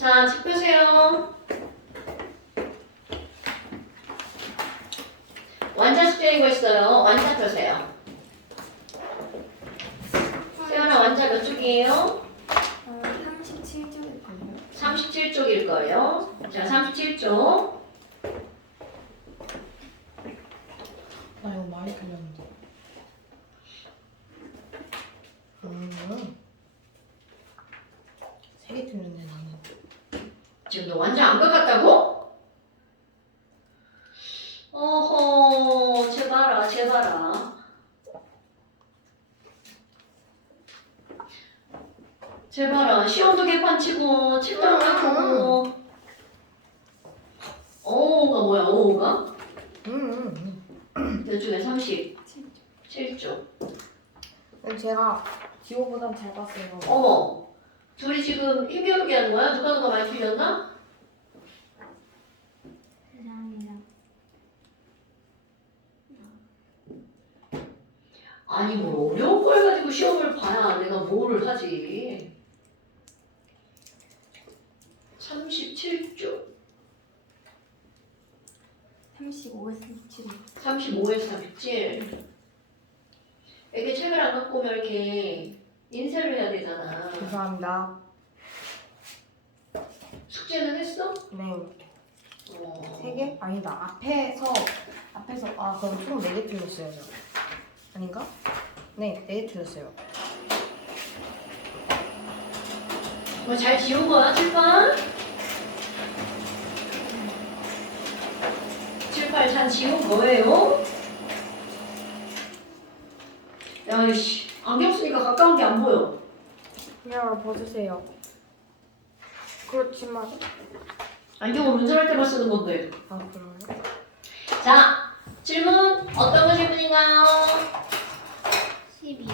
자, 집 펴세요. 완자 숙제인 거 있어요. 완자 펴세요. 세연아, 완자 몇 쪽이에요? 37쪽일걸요? 37쪽일 거예요. 자, 37쪽. 나 이거 많이 틀렸는데. 세 개 틀렸네 나는. 지금 너 완자 안 바꿨다고? 어허, 제발아, 제발아. 제발아, 시험도 개판치고, 책도 안 갖고. 어우가 뭐야, 어우가? 몇 쪽에 37쪽. 제가 지호보단 잘 봤어요. 어머, 둘이 지금 힘겨루기 하는 거야? 누가 많이 틀렸나? 세상이랑 아니, 뭐 어려운 걸 가지고 시험을 봐야 내가 뭐를 하지. 37쪽. 35에서 37. 35에서 37. 이렇게 책을 안 갖고 오면 이렇게 인쇄를 해야 되잖아. 감사합니다. 숙제는 했어? 네. 어. 세 개? 아니다. 앞에서 그럼 총 4개 틀렸어요. 저. 아닌가? 네, 4개 틀렸어요. 뭐 잘 지운 거야, 칠판? 칠판 잘 지운 거예요? 야, 이씨, 안경 쓰니까 가까운 게 안 보여. 그냥 벗으세요. 그렇지만 안경을 운전할 때만 쓰는 건데. 아 그래요? 자, 질문 어떤 거 질문인가요? 12번.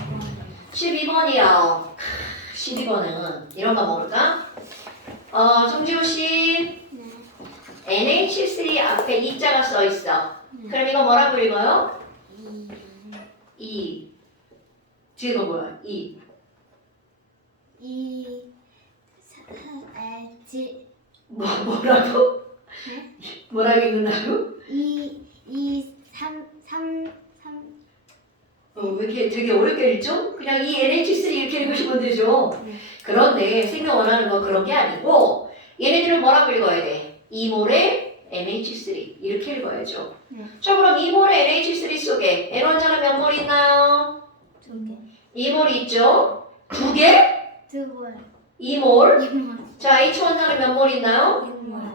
12번이요. 12번은 이런 거 먹을까? 정지호 씨, 네. NH3 앞에 2자가 써 있어. 그럼 이거 뭐라고 읽어요? 2. 뒤에가 뭐야? 2. 뭐라고? 네? 뭐라고 읽는다고? 3. 왜 이렇게 되게 어렵게 읽죠? 그냥 이 NH3 이렇게 읽으시면 되죠. 네. 그런데 생명 원하는 건 그런 게 아니고 얘네들은 뭐라고 읽어야 돼? 2몰의 NH3 이렇게 읽어야죠. 네. 자, 그럼 2몰의 NH3 속에 N 원자는 몇 몰 있나요? 2개. 2몰이 있죠? 2개? 2번. 2몰. 6번. 자, H 원자는 몇 몰 있나요? 6번.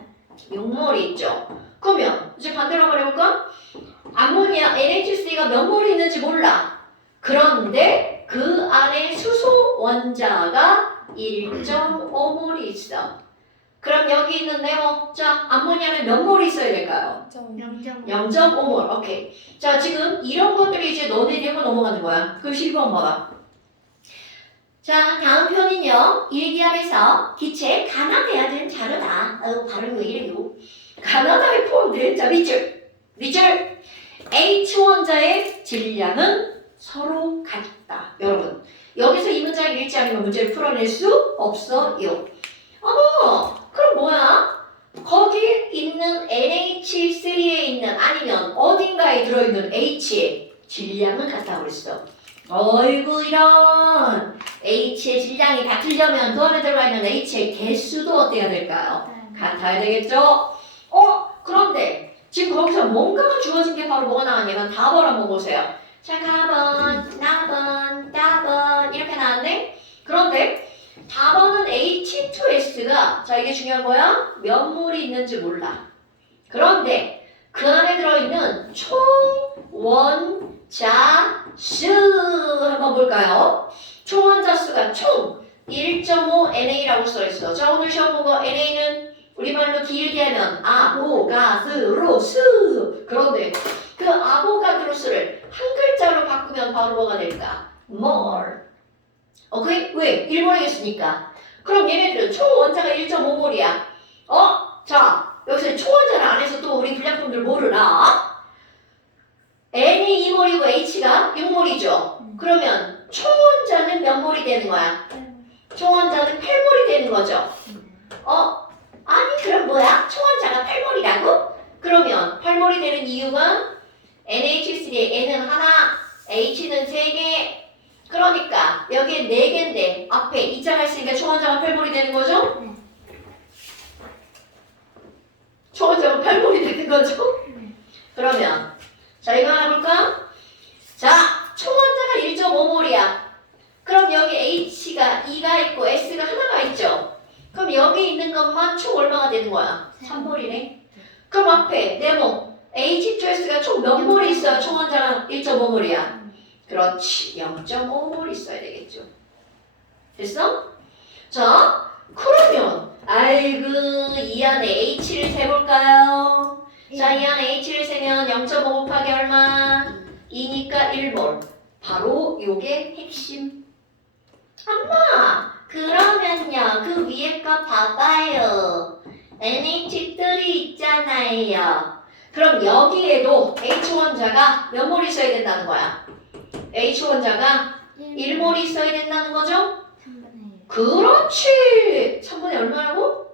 6몰이 있죠. 그러면 이제 반대로 한번 해볼까? 암모니아 NH3가 몇 몰이 있는지 몰라. 그런데 그 안에 수소 원자가 1.5몰이 있어. 그럼 여기 있는 네모, 자, 암모니아는 몇 몰이 있어야 될까요? 0.5. 0.5몰. 오케이. 자, 지금 이런 것들이 이제 너네들이 한번 넘어가는 거야. 그 12번 봐봐. 자, 다음 표는요. 일기압에서 기체에 간화돼야 되는 자료다. 발음이 왜 이래요? 간화다에 포함된 자, 밑줄. H 원자의 질량은 서로 같다. 여러분, 여기서 이 문장을 읽지 않으면 문제를 풀어낼 수 없어요. 그럼 뭐야? 거기에 있는 NH3에 있는 아니면 어딘가에 들어있는 H의 질량은 같다고 그랬어. 어이구 이런 H의 질량이 같으려면 그 안에 들어가 있는 H의 개수도 어때야 될까요? 같아야 되겠죠? 그런데 지금 거기서 뭔가가 주어진 게 바로 뭐가 나왔냐면 답을 한번 보세요. 자, 가번, 나번, 따번 이렇게 나왔네? 그런데 답은 H2S가 자 이게 중요한 거야. 몇 몰이 있는지 몰라. 그런데 그 안에 들어있는 총 원자 수 한번 볼까요? 총 원자 수가 총 1.5 NA라고 써있어. 자, 오늘 시험 본 거 NA는 우리말로 길게 하면 아보가드로스. 그런데 그 아보가드로스를 한 글자로 바꾸면 바로 뭐가 될까? more. 오케이? 왜? 1몰이 있으니까. 그럼 얘네들은 총 원자가 1.5몰이야. 자, 여기서 총 원자를 안에서 또 우리 불량품들 뭐를 놔? N이 2몰이고 H가 6몰이죠. 그러면 총 원자는 몇 몰이 되는 거야? 총 원자는 8몰이 되는 거죠. 뭐야? 초원자가 8몰이라고? 그러면 8몰이 되는 이유가 NH3에 N은 하나, H는 3개. 그러니까 여기에 4개인데 앞에 2자가 있으니까 초원자가 8몰이 되는 거죠? 네. 초원자가 8몰이 되는 거죠? 네. 그러면 자 이거 하나 볼까? 자 초원자가 1.5몰이야. 그럼 여기 H가 2가 있고 S가 하나가 있죠? 그럼 여기 있는 것만 총 얼마가 되는 거야? 3몰이네. 그럼 앞에 네모 H2S가 총 몇 몰이 있어요? 초원자랑 1.5몰이야. 그렇지 0.5몰 있어야 되겠죠. 됐어? 자 그러면 아이고 이 안에 H를 세볼까요? 자, 이 안에 H를 세면 0.5 곱하기 얼마? 2니까 1몰. 바로 요게 핵심. 엄마, 그러면요. 그 위에 거 봐봐요. NH3 있잖아요. 그럼 여기에도 H 원자가 몇 몰 있어야 된다는 거야? H 원자가 1몰 있어야 된다는 거죠? 3분의 1. 그렇지. 3분의 얼마라고?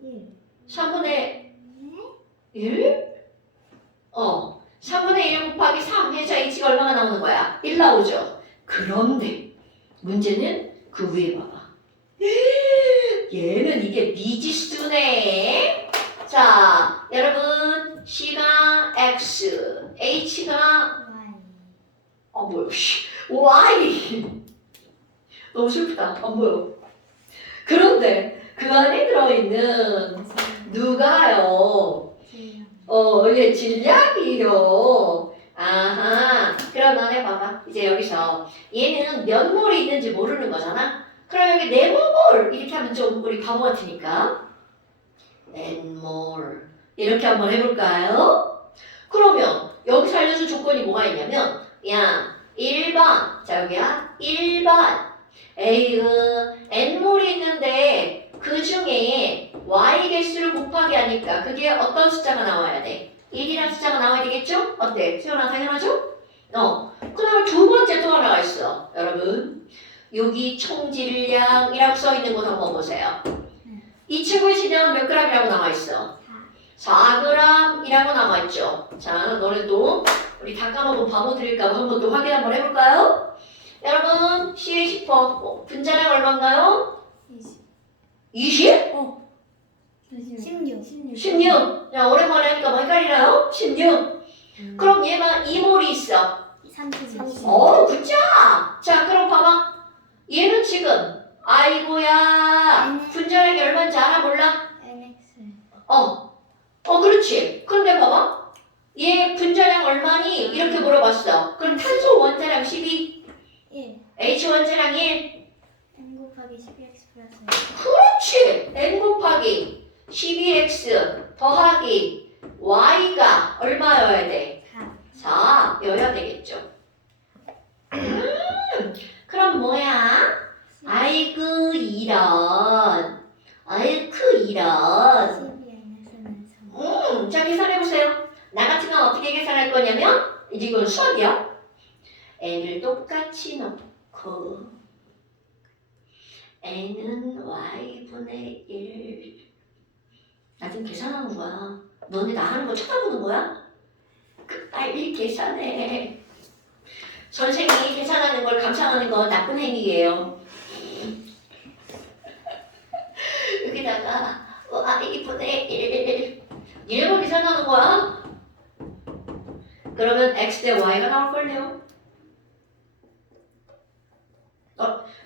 1. 3분의 1? 3분의 1 곱하기 3 해서 H가 얼마가 나오는 거야? 1 나오죠? 그런데 문제는 그 위에 봐봐. 얘는 이게 미지수네. 자, 여러분 C가 X, H가 Y. 뭐야? Y. 너무 슬프다. 안 보여. 그런데 그 안에 들어있는 누가요? 얘 질량이요. 아하. 그럼 너네 봐봐. 이제 여기서 얘는 몇 몰이 있는지 모르는 거잖아. 그럼 여기 네모몰 이렇게 하면 좀 우리 바보 같으니까 n몰 이렇게 한번 해볼까요? 그러면 여기서 알려준 조건이 뭐가 있냐면 야 1번 자 여기야 1번 에이그 n몰이 있는데 그 중에 y 개수를 곱하기 하니까 그게 어떤 숫자가 나와야 돼? 1이라는 숫자가 나와야 되겠죠? 어때? 세연아 당연하죠? 그 다음에 두 번째 또 하나가 있어 여러분 여기 총질량이라고 써있는 곳 한번 보세요 이 친구의 질량은 몇 g이라고 나와있어? 4g이라고 나와있죠 자 너네도 우리 다 까먹은 바보들일까봐 한번 또 확인 한번 해볼까요? 여러분 CH4 분자량 얼마인가요? 20? 16. 16. 야, 오랜만에 하니까 뭐 헷갈리나요? 16. 그럼 얘만 2몰이 있어. 30. 굿자. 자, 그럼 봐봐. 얘는 지금 아이고야. 분자량이 얼마인지 알아 몰라? NX. 그렇지. 그런데 봐봐. 얘 분자량 얼마니? 이렇게 물어봤어. 그럼 탄소 원자량 12, 1. H 원자량 1. N 곱하기 12X 플러스 그렇지. N 곱하기 12x 더하기 y가 얼마여야 돼? 4. 4여야 되겠죠. 그럼 뭐야? 아이고 이런. 아이고 이런. 12Nx는 3. 자 계산해보세요. 나 같은 건 어떻게 계산할 거냐면 이건 수학이야. n을 똑같이 놓고 n은 y분의 1 나 지금 계산하는 거야. 너네 나 하는 거 쳐다보는 거야? 빨리 계산해. 선생님이 계산하는 걸 감상하는 건 나쁜 행위예요. 여기다가 y분의 1 이걸 계산하는 거야? 그러면 x 대 y가 나올걸요?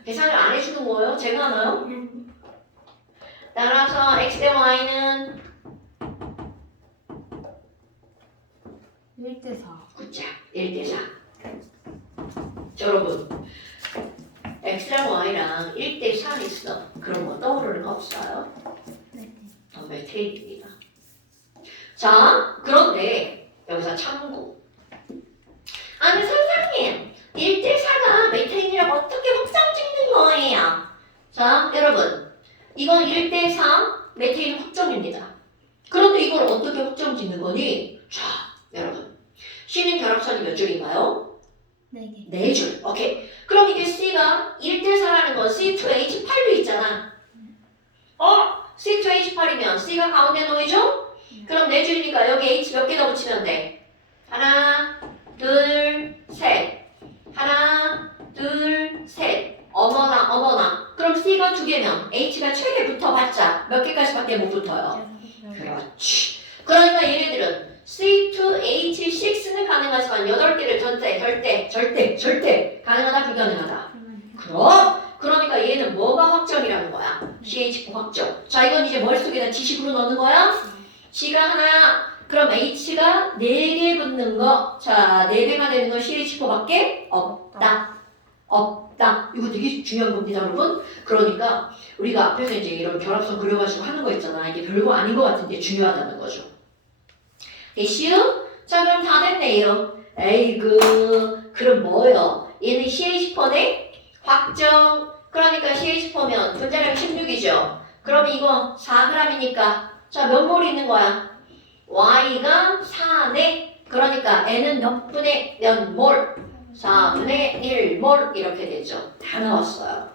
계산을 안 해주는 거예요? 제가 하나요? 따라서 x 대 y는 1대 4. 굿자 1대 4. 여러분 x랑 y랑 1대 4 있어. 그런 거 떠오르는 거 없어요? 메테인입니다. 자 그런데 여기서 참고 아니 선생님 1대 4가 메테인이라고 어떻게 확정 짓는 거예요? 자 여러분 이건 1대 4 메테인 확정입니다. 그런데 이걸 어떻게 확정 짓는 거니? 자 여러분 C는 결합선이 몇 줄인가요? 4개. 4줄. 오케이. 그럼 이게 C가 1대 4라는 건 C2H8도 있잖아. C2H CH8이면 C가 가운데 놓이죠? 그럼 4줄이니까 여기 H 몇 개 더 붙이면 돼? 하나, 둘, 셋. 하나, 둘, 셋. 어머나. 그럼 C가 2개면 H가 최대 붙어봤자 몇 개까지밖에 못 붙어요. 그렇지. 그러니까 얘네들은 C2H6는 가능하지만 8개를 절대 가능하다 불가능하다. 그러니까 얘는 뭐가 확정이라는 거야? CH9 확정. 자, 이건 이제 머릿속에다 지식으로 넣는 거야. C가 하나, 그럼 H가 4개 붙는 거. 자, 4배가 되는 건 CH4밖에 없다. 이거 되게 중요한 겁니다, 여러분. 그러니까 우리가 앞에서 이제 이런 결합선 그려가지고 하는 거 있잖아. 이게 별거 아닌 것 같은데 중요하다는 거죠. 됐슈? 자, 그럼 다 됐네요. 에이그, 그럼 뭐요? 얘는 CH4네? 확정. 그러니까 CH4면 분자량이 16이죠. 그럼 이거 4g이니까 자, 몇 몰 있는 거야? Y가 4네. 그러니까 N은 몇 분의 몇 몰? 4분의 1몰 이렇게 되죠. 다 나왔어요.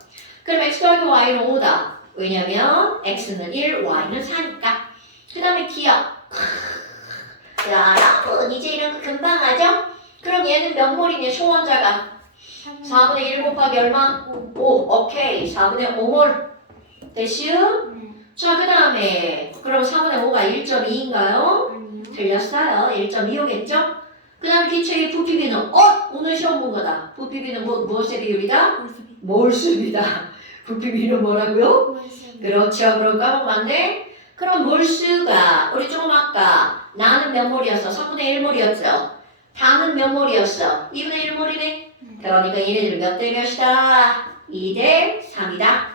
그럼 X 더하기 Y는 5다. 왜냐면 X는 1, Y는 4니까. 그 다음에 기억. 야, 여러분 이제 이런 거 금방 하죠? 그럼 얘는 몇 몰이냐 총원자가? 4분의 1 곱하기 얼마? 5. 오케이. 4분의 5몰. 됐슈? 자, 그 다음에 그럼 4분의 5가 1.2인가요? 아니요. 틀렸어요. 1.25겠죠? 그 다음에 기체의 부피비는 오늘 시험 본 거다. 부피비는 무엇의 비율이다? 몰수비다. 부피비는 뭐라고요? 그렇죠. 그럼 까먹었네. 그럼 몰수가 우리 조금 아까 나는 몇 몰이었어? 3분의 1몰이었죠. 다는 몇 몰이었어? 2분의 1몰이네. 그러니까 얘네들 몇 대 몇이다? 2대 3이다.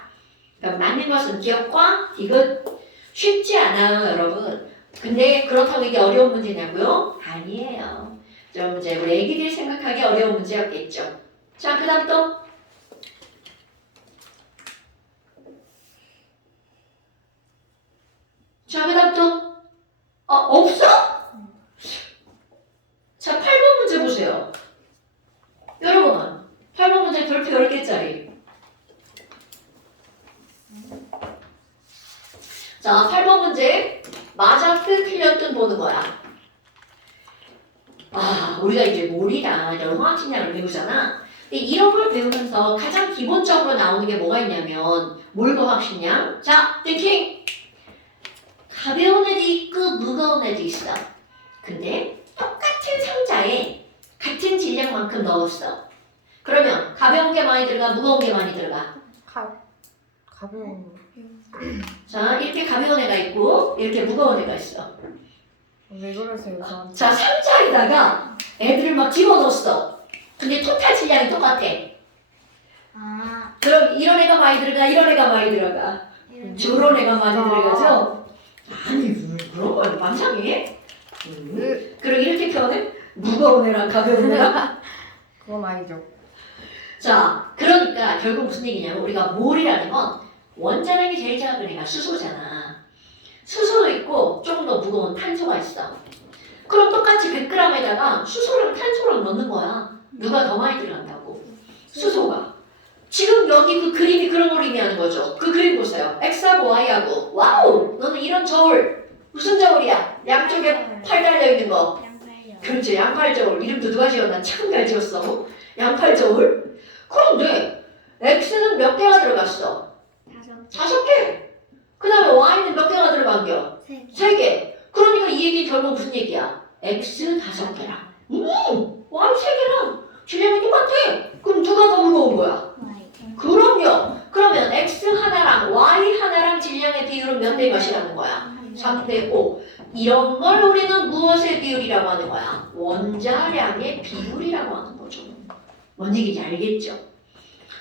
그럼 맞는 것은 기억과 디귿. 쉽지 않아요, 여러분. 근데 그렇다고 이게 어려운 문제냐고요? 아니에요. 좀 이제 우리 애기들이 생각하기 어려운 문제였겠죠. 자, 그 다음 또. 자, 그 다음 또. 없어? 자, 8번 문제 보세요. 여러분, 8번 문제 별표 10개짜리. 자, 8번 문제. 맞았든 틀렸든 보는 거야. 우리가 이제 몰이랑 이런 화학식량을 배우잖아. 근데 이런 걸 배우면서 가장 기본적으로 나오는 게 뭐가 있냐면 몰과 화학식량. 자, 띵킹! 가벼운 애도 있고 무거운 애도 있어. 근데 똑같은 상자에 같은 질량만큼 넣었어. 그러면 가벼운 게 많이 들어가, 무거운 게 많이 들어가? 가벼운 거. 자, 이렇게 가벼운 애가 있고 이렇게 무거운 애가 있어. 왜 그러세요, 저한테? 자, 상자에다가 애들을 막 집어넣었어. 근데 토탈 질량이 똑같아. 그럼 이런 애가 많이 들어가, 이런 애가 많이 들어가. 저런 애가 많이 들어가죠? 아니, 그런 걸 망상해? 그럼 이렇게 표현해? 무거운 애랑 가벼운 애랑? 그건 아니죠. 자, 그러니까 결국 무슨 얘기냐면 우리가 몰이라는 건 원자량이 제일 작은 애가 수소잖아. 수소도 있고 조금 더 무거운 탄소가 있어. 그럼 똑같이 100g에다가 수소랑 탄소랑 넣는 거야. 누가 더 많이 들어간다고? 수소가. 지금 여기 그 그림이 그런 걸 의미하는 거죠. 그 그림 보세요. X하고 Y하고. 와우! 너는 이런 저울. 무슨 저울이야? 양쪽에 팔 달려 있는 거. 그렇지. 양팔 저울. 이름도 누가 지었나? 참 잘 지었어. 양팔 저울. 그런데 X는 몇 개가 들어갔어? 5개. 그 다음에 Y는 몇 개가 들어간겨? 3개. 그러니까 이 얘기 결국 무슨 얘기야? X 5개랑 Y 3개랑 질량이 똑같아. 그럼 누가 더 무거운 거야? 그럼요. 그러면 X 하나랑 Y 하나랑 질량의 비율은 몇 대 몇이라는 거야? 3대 5. 이런 걸 우리는 무엇의 비율이라고 하는 거야? 원자량의 비율이라고 하는 거죠. 뭔 얘기인지 알겠죠?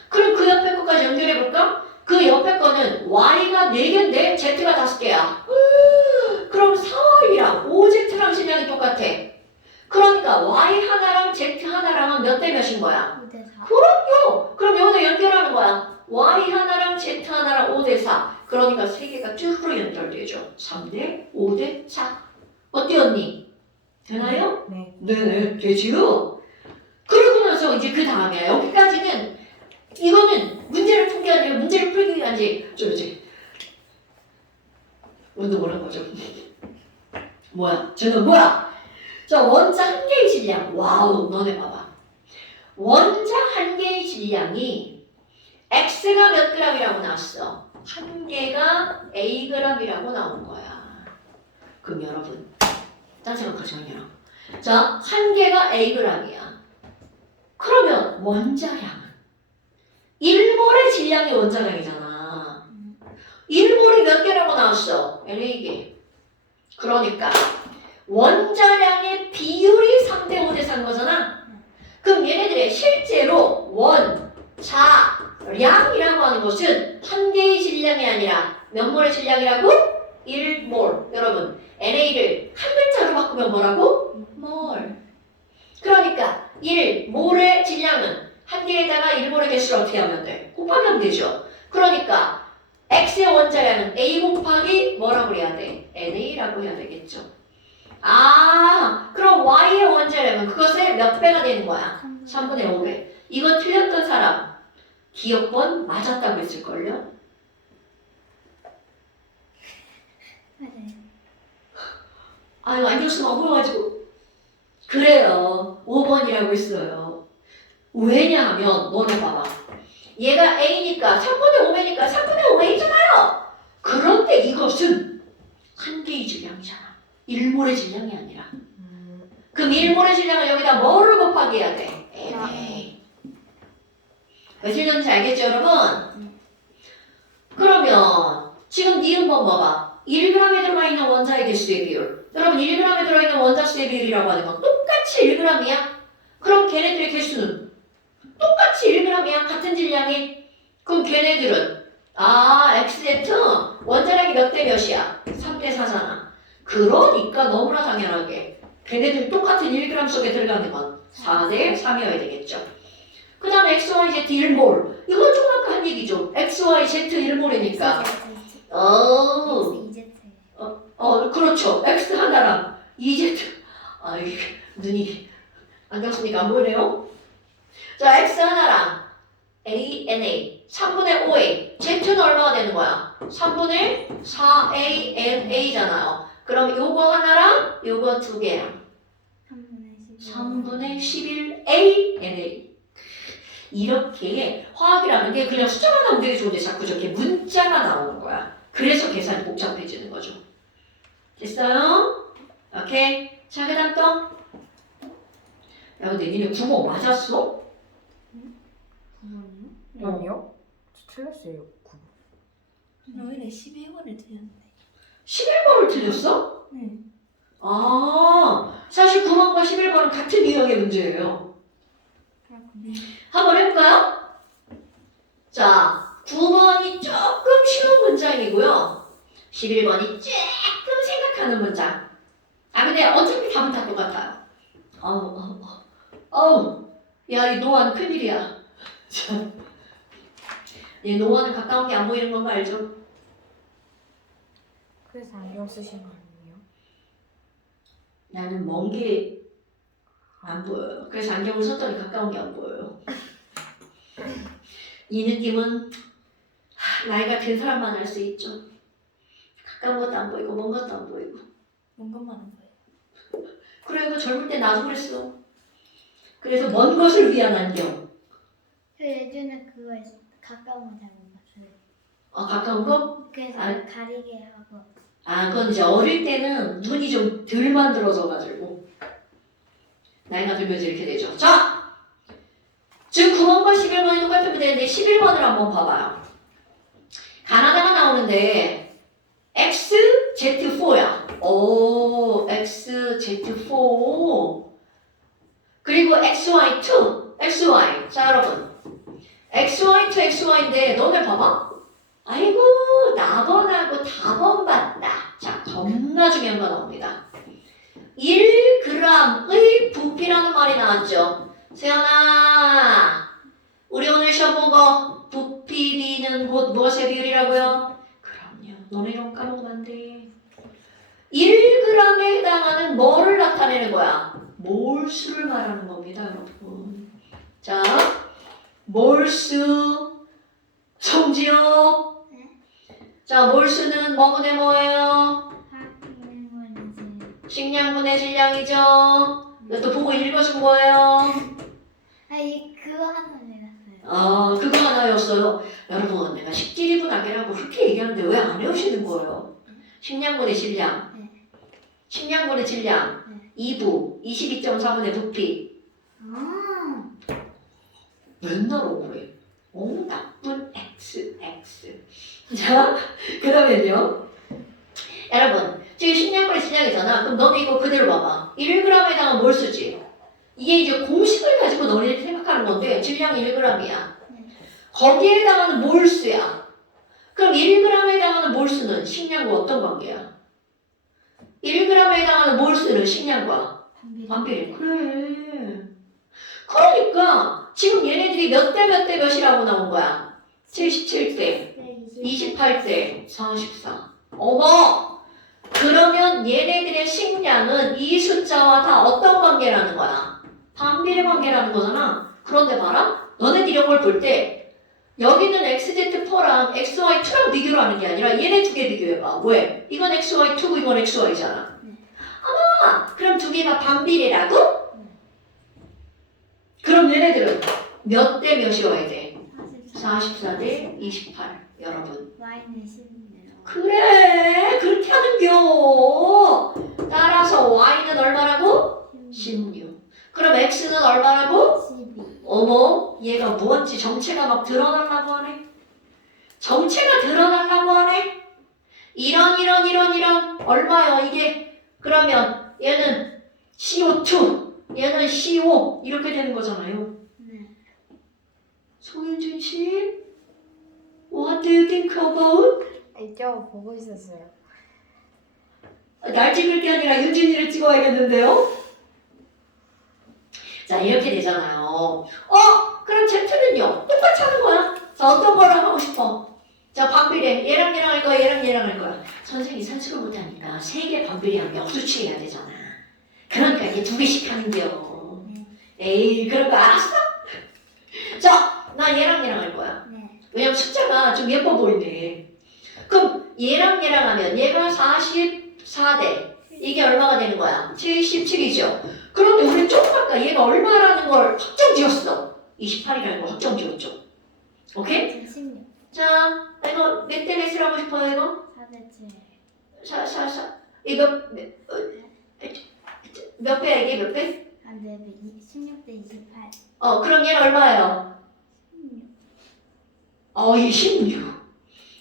그럼 그 옆에 것까지 연결해 볼까? 그 옆에 거는 Y가 4개인데 Z가 5개야. 그럼 4Y랑 5Z랑 질량이 똑같아. 그러니까 Y 하나랑 Z 하나랑은 몇 대 몇인 거야? 5대4. 그럼요. 그럼 여기다 연결하는 거야. Y 하나랑 Z 하나랑 5대 4. 그러니까 3개가 쭈루로 연결되죠. 3대 5대 4. 어때 언니? 되나요? 네. 네네. 되지요? 그러고 나서 이제 그 다음에 여기까지는 이거는 문제를 푼 게 아니라 문제를 풀기 위한 좀 이제 운동을 한 거죠. 뭐야? 저는 뭐야? 자, 원자 한 개의 질량. 와우, 너네 봐봐. 원자 한 개의 질량이 X가 몇 g이라고 나왔어? 한 개가 Ag이라고 나온 거야. 그럼 여러분, 딴 생각하지 마요. 자, 한 개가 Ag이야. 그러면 원자량은 1몰의 질량이 원자량이잖아. 1몰이 몇 개라고 나왔어? NA개. 그러니까 원자량의 비율이 3대 5대 3 거잖아. 그럼 얘네들의 실제로 원자량이라고 하는 것은 한 개의 질량이 아니라 몇 몰의 질량이라고? 1몰. 여러분, NA를 한 글자로 바꾸면 뭐라고? 몰. 그러니까 1몰의 질량은 한 개에다가 1몰의 개수를 어떻게 하면 돼? 곱하면 되죠. 그러니까 X의 원자량은 A 곱하기 뭐라고 해야 돼? NA라고 해야 되겠죠. 아, 그럼 Y의 원자량은 그것의 몇 배가 되는 거야? 3분의 5배. 이거 틀렸던 사람 기억번 맞았다고 했을걸요? 맞아요. 아유, 안경 쓰면 어려워가지고. 그래요. 5번이라고 했어요. 왜냐하면 너네 봐봐. 얘가 A니까 3분의 5배니까 3분의 5A잖아요. 그런데 이것은 한 개의 질량이잖아. 1몰의 질량이 아니라. 그럼 1몰의 질량을 여기다 뭐를 곱하기 해야 돼? NA. 무슨 뜻인지 알겠죠, 여러분? 그러면 지금 니은번 봐봐. 1g에 들어가 있는 원자의 개수의 비율. 여러분 1g에 들어있는 원자 수의 비율이라고 하는 건 똑같이 1g이야. 그럼 걔네들의 개수는 똑같이 1g이야. 같은 질량이. 그럼 걔네들은 XZ 원자량이 몇 대 몇이야? 3대 4잖아. 그러니까 너무나 당연하게 걔네들 똑같은 1g 속에 들어가는 건 4대 3이어야 되겠죠. 그 다음에 XYZ 1몰. 이건 좀 아까 한 얘기죠. XYZ 1몰이니까. 그렇죠. X 하나랑 EZ. 눈이 안경 쓰니까 안 보이네요. 자, X 하나랑 ANA 3분의 5A. Z는 얼마가 되는 거야? 3분의 4ANA잖아요. 그럼 요거 하나랑 요거 두 개랑 3분의 11ANA. 이렇게 화학이라는 게 그냥 숫자가 나오면 되게 좋은데 자꾸 저렇게 문자가 나오는 거야. 그래서 계산이 복잡해지는 거죠. 됐어요? 오케이. 자, 그 다음 또. 야, 근데 니네 구멍 맞았어? 아니요? 저 틀렸어요. 9번. 오히려 12번을 드렸는데. 11번을 틀렸어? 네. 사실 9번과 11번은 같은 유형의 문제예요. 그렇군요. 한번 해볼까요? 자, 9번이 조금 쉬운 문장이고요. 11번이 조금 생각하는 문장. 근데 어차피 답은 다 똑같아요. 야, 이 노안 큰일이야. 이 노안은 가까운 게 안 보이는 건 거 알죠? 그래서 안경 쓰신 거 아니에요? 나는 먼 게 안 보여요. 그래서 안경을 썼더니 가까운 게 안 보여요. 이 느낌은 나이가 든 사람만 알 수 있죠. 가까운 것도 안 보이고 먼 것도 안 보이고. 뭔 것만 안 보여요. 그래, 그 젊을 때 나도 그랬어. 그래서 먼 것을 위한 안경. 저 예전에 그거 했어요. 가까운 거 잘 못 봤어요. 가까운 거? 그래서 아. 가리게 하고. 그건 이제 어릴 때는 눈이 좀 덜 만들어져가지고 나이가 들면서 이렇게 되죠. 자! 지금 9번과 11번이 똑같은 문제인데 11번을 한번 봐봐요. 가나다가 나오는데 XZ4야. XZ4 그리고 XY2 XY. 자, 여러분 XY2 XY인데 너네 봐봐. 아이고, 나번하고 다번 봤다. 자, 겁나 중요한 거 나옵니다. 1g의 부피라는 말이 나왔죠. 세연아, 우리 오늘 시험 본 거 부피비는 곧 무엇의 비율이라고요? 그럼요. 너네 이런 거 까먹으면 안 돼. 1g에 해당하는 뭐를 나타내는 거야? 몰수를 말하는 겁니다, 여러분. 자, 몰수. 성지요. 자, 몰수는 뭐분의 뭐예요? 하는 건지. 식량분의 질량이죠. 또 보고 읽어준 거예요. 아니 그거 하나 내놨어요. 그거 하나였어요. 여러분, 내가 식질이분하게라고 그렇게 얘기하는데 왜 안 외우시는 거예요? 식량분의 질량. 네. 식량분의 질량. 네. 2부, 22.4분의 부피. 아. 맨날 억울해. 나쁜 X. 자, 그 다음에요. 여러분, 지금 식량분의 질량이잖아. 그럼 너네 이거 그대로 봐봐. 1g에 해당한 몰수지. 이게 이제 공식을 가지고 너네들이 생각하는 건데 질량이 1g이야. 거기에 해당하는 몰수야. 그럼 1g에 해당하는 몰수는 식량과 어떤 관계야? 1g에 해당하는 몰수는 식량과 반비례. 그래. 그러니까 지금 얘네들이 몇 대 몇이라고 나온 거야? 77대, 28대, 44. 어머! 그러면 얘네들의 식량은 이 숫자와 다 어떤 관계라는 거야? 반비례 관계라는 거잖아. 그런데 봐라. 너네들 이런 걸 볼 때 여기는 XZ4랑 XY2랑 비교를 하는 게 아니라 얘네 두 개 비교해봐. 왜? 이건 XY2고 이건 XY잖아. 그럼 두 개가 반비례라고? 그럼 얘네들은 몇 대 몇이어야 돼? 44 대 28. 여러분. Y는 10이네요. 그래. 그렇게 하는겨. 따라서 Y는 얼마라고? 16. 그럼 X는 얼마라고? 12. 어머, 얘가 뭔지 정체가 막 드러나려고 하네. 정체가 드러나려고 하네. 이런 얼마요 이게? 그러면 얘는 CO2, 얘는 CO 이렇게 되는 거잖아요. 네. 송윤준 씨, what do you think about? 저 보고 있었어요. 날 찍을 게 아니라 윤준이를 찍어야겠는데요? 자, 이렇게 되잖아요. 그럼 Z는요? 똑같이 하는 거야. 자, 어떤 거를 하고 싶어? 자, 반비례. 얘랑 할 거야, 얘랑 할 거야. 선생님이 산수를 못하니까 3개 반비례하면 역수치 해야 되잖아. 그러니까 이게 2개씩 하는겨. 에이, 그런 거 알았어? 자, 나 얘랑 할 거야. 네. 왜냐면 숫자가 좀 예뻐 보이네. 그럼 얘랑 하면 얘가 44대. 이게 얼마가 되는 거야? 77이죠. 그런데 우리 조금 아까 얘가 얼마라는 걸 확정 지었어. 28이라는 걸 확정 지었죠. 오케이? 16. 자, 이거 몇 대 몇을 하고 싶어요, 이거? 4대 7. 이거 몇 배야, 이게 몇 배? 안 돼. 16대 28. 그럼 얘는 얼마예요? 16. 이 16.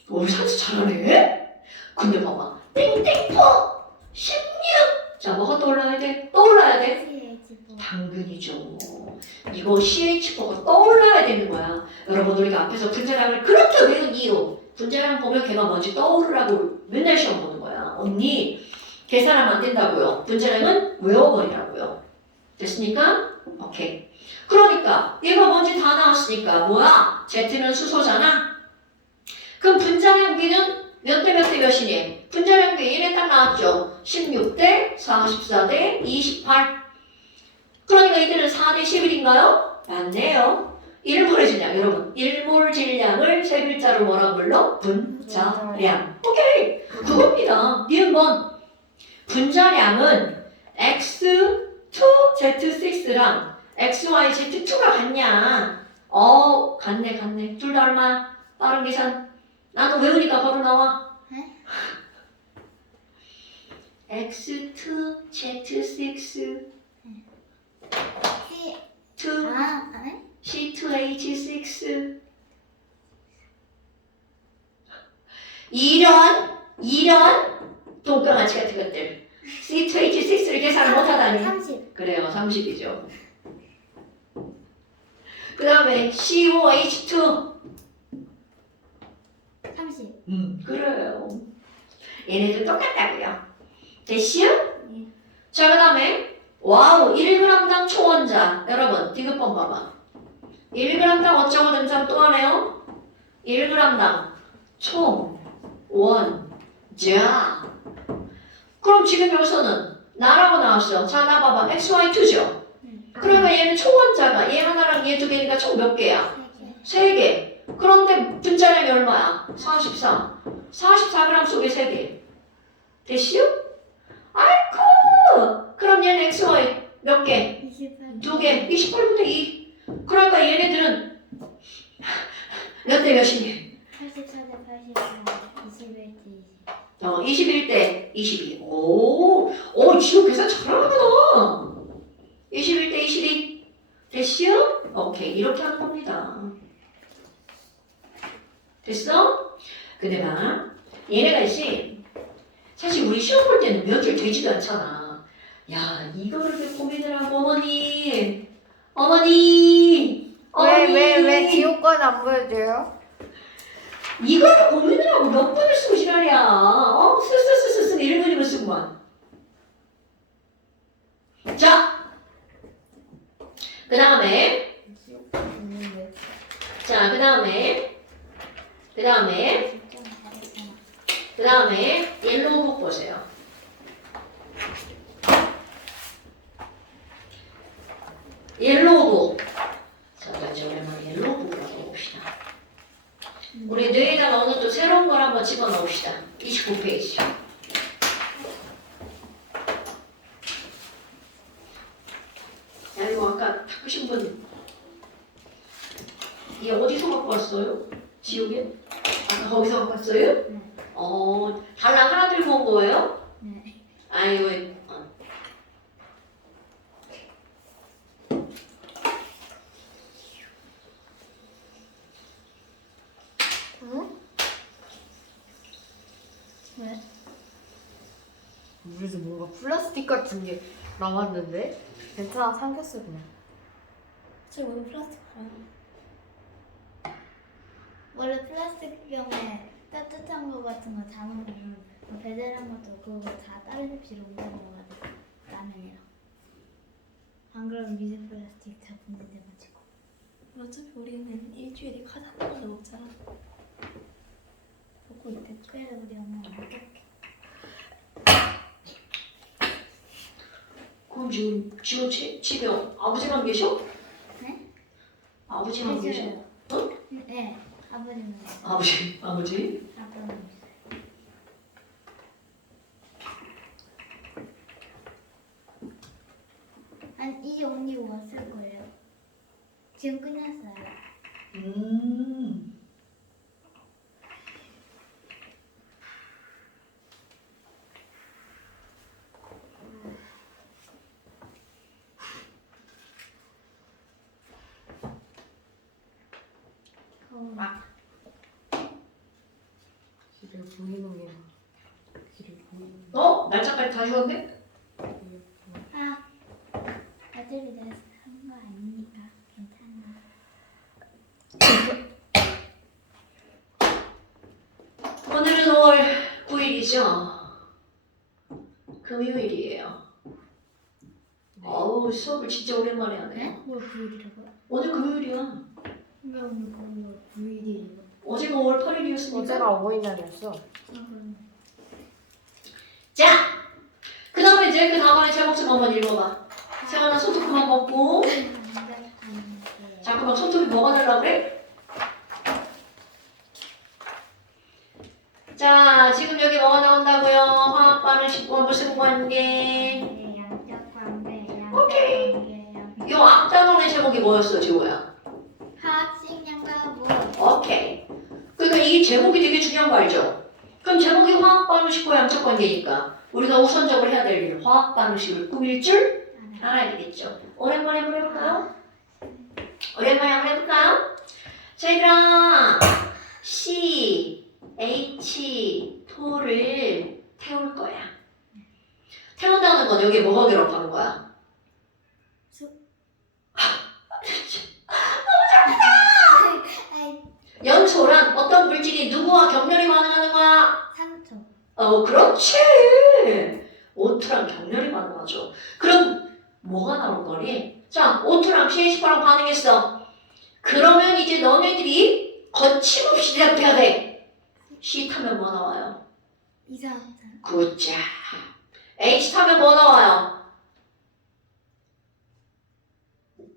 우리 산수 잘하네? 근데 봐봐. 땡땡포 16. 자, 뭐가 떠올라야 돼? 떠올라야 돼? CH4. 당근이죠. 이거 CH4가 떠올라야 되는 거야. 여러분, 우리가 앞에서 분자량을 그렇게 외운 이유. 분자량 보면 걔가 뭔지 떠오르라고 맨날 시험 보는 거야. 언니, 계산하면 안 된다고요. 분자량은 외워버리라고요. 됐습니까? 오케이. 그러니까 얘가 뭔지 다 나왔으니까 뭐야? Z는 수소잖아. 그럼 분자량 B는 몇 대 몇이니? 분자량 B 얘네 딱 나왔죠. 16대 44대 28. 그러니까 이들은 4대 11인가요? 맞네요. 1몰의 질량, 여러분. 1몰 질량을 세 글자로 뭐라고 불러? 분자량. 오케이. 그겁니다. 니은 뭔? 분자량은 X2Z6랑 XYZ2가 같냐? 같네. 둘 다 얼마? 빠른 계산. 나는 외우니까 바로 나와. 네? X2Z6 C. 2 네? C2H6 이런 동가마치 같은 것들 C2H6를 계산을 못하다니 30. 그래요 30이죠 그 다음에 COH2 30. 그래요 얘네들 똑같다고요 됐시요? 네. 자 그 다음에 와우 1g당 초원자 여러분 디귿번 봐봐 1g당 어쩌고 등장 또 하네요 1g당 초원자 그럼 지금 여기서는 나라고 나왔어 자 나 봐봐 XY2죠 그러면 얘는 초원자가 얘 하나랑 얘 두 개니까 총 몇 개야? 3개. 3개 그런데 분자량이 얼마야? 44 44g 속에 3개. 됐시요? 아이쿠! 그럼 얘는 XY 몇 개? 28. 2개. 28분의 2. 그러니까 얘네들은 몇 대 몇이니? 84대 84. 21대 20. 21대 22. 지호 계산 잘하는구나. 21대 22. 됐시요? 오케이. 이렇게 하는 겁니다. 됐어? 근데 봐. 얘네가 있지? 사실 우리 시험 볼 때는 몇 줄 되지도 않잖아. 야, 이거를 왜 고민을 하고, 어머니. 어머니. 왜 지호 건 안 보여줘요? 이거를 고민을 하고 몇 번을 쓰고 지랄이야. 쓰 1분이면 쓰고만. 자, 그 다음에, 지호 건 있는데. 자, 그 다음에, 진짜 잘했잖아. 그 다음에, 옐로우북 보세요. 옐로우북. 자, 이제 오랜만에 옐로우북을 한번 봅시다. 우리 뇌에다가 오늘 또 새로운 걸 한번 집어넣읍시다. 29페이지. 야, 이거 아까 닦으신 분, 얘 어디서 갖고 왔어요? 지옥에? 아까 거기서 갖고 왔어요? 네. 달랑 하나 들고 온 거예요? 네. 아이고, 응? 왜? 물에서 뭔가 플라스틱 같은 게 나왔는데? 괜찮아, 삼켰어 그냥. 지금 우리 플라스틱 알아요? 원래 플라스틱 병에 따뜻한 거 같은 거 담으면 배달한 것도 그거 다 다른 접시로 옮겨 먹어가지고 라면이랑 안 그러면 미세 플라스틱 다 분해돼가지고 어차피 우리는 일주일에 카드 한 번도 먹잖아. 먹고 있댔죠. 그래서 우리 엄마 어떻게 그럼 지금 집에 아버지랑 계셔? 네? 아버지랑 계셔? 계셔요. 네, 아버지는 있어요. 아버지? 아빠는 있어요. 아니 이제 언니 왔을 거예요. 지금 끝났어요. 음. 길을 보이는 게 나아. 길을 보이는 게 날짜까지 다 주었네? 아, 애들이 내서 한 거 아니니까 괜찮아. 오늘은 5월 9일이죠? 금요일이에요. 어우, 수업을 진짜 오랜만에 하네. 네? 뭘 부일이라고요? 오늘 금요일이야. 왜 오늘 그거 부일이에요? 어제가 5월 8일이었으니까. 어제가 어버이날이었어. 그럼 자! 그 다음에 이제 그 다음에 제목 좀 한번 읽어봐. 세원아, 손톱 그만 먹고. 잠깐만, 손톱이 뭐가 달라 그래? 자, 지금 여기 뭐가 나온다고요? 화학 반응식과 무슨 관계? 양적 관계, 오케이. 관계, 요 앞단원의 제목이 뭐였어, 지호야? 화학식량과 뭐? 오케이. 그러니까 이 제목이 되게 중요한 거 알죠? 그럼 제목이 화학 반응식과 양적 관계니까 우리가 우선적으로 해야 될 일은 화학 반응식을 꾸밀 줄 알아야 되겠죠. 오랜만에 한번 해볼까요? 오랜만에 한번 해볼까요? 자, 얘들아, CH4를 태울 거야. 태운다는 건 여기에 뭐가 결합하는 거야? 아이, 연소란 어떤 물질이 누구와 격렬히 반응하는 거야? 상처. 그렇지. O2랑 격렬히 반응하죠. 그럼 뭐가 나올 거니? 자, O2랑 CH4랑 반응했어. 그러면 이제 너네들이 거침없이 대답해야 돼. C 타면 뭐 나와요? 이산화탄. 굿자. H 타면 뭐 나와요?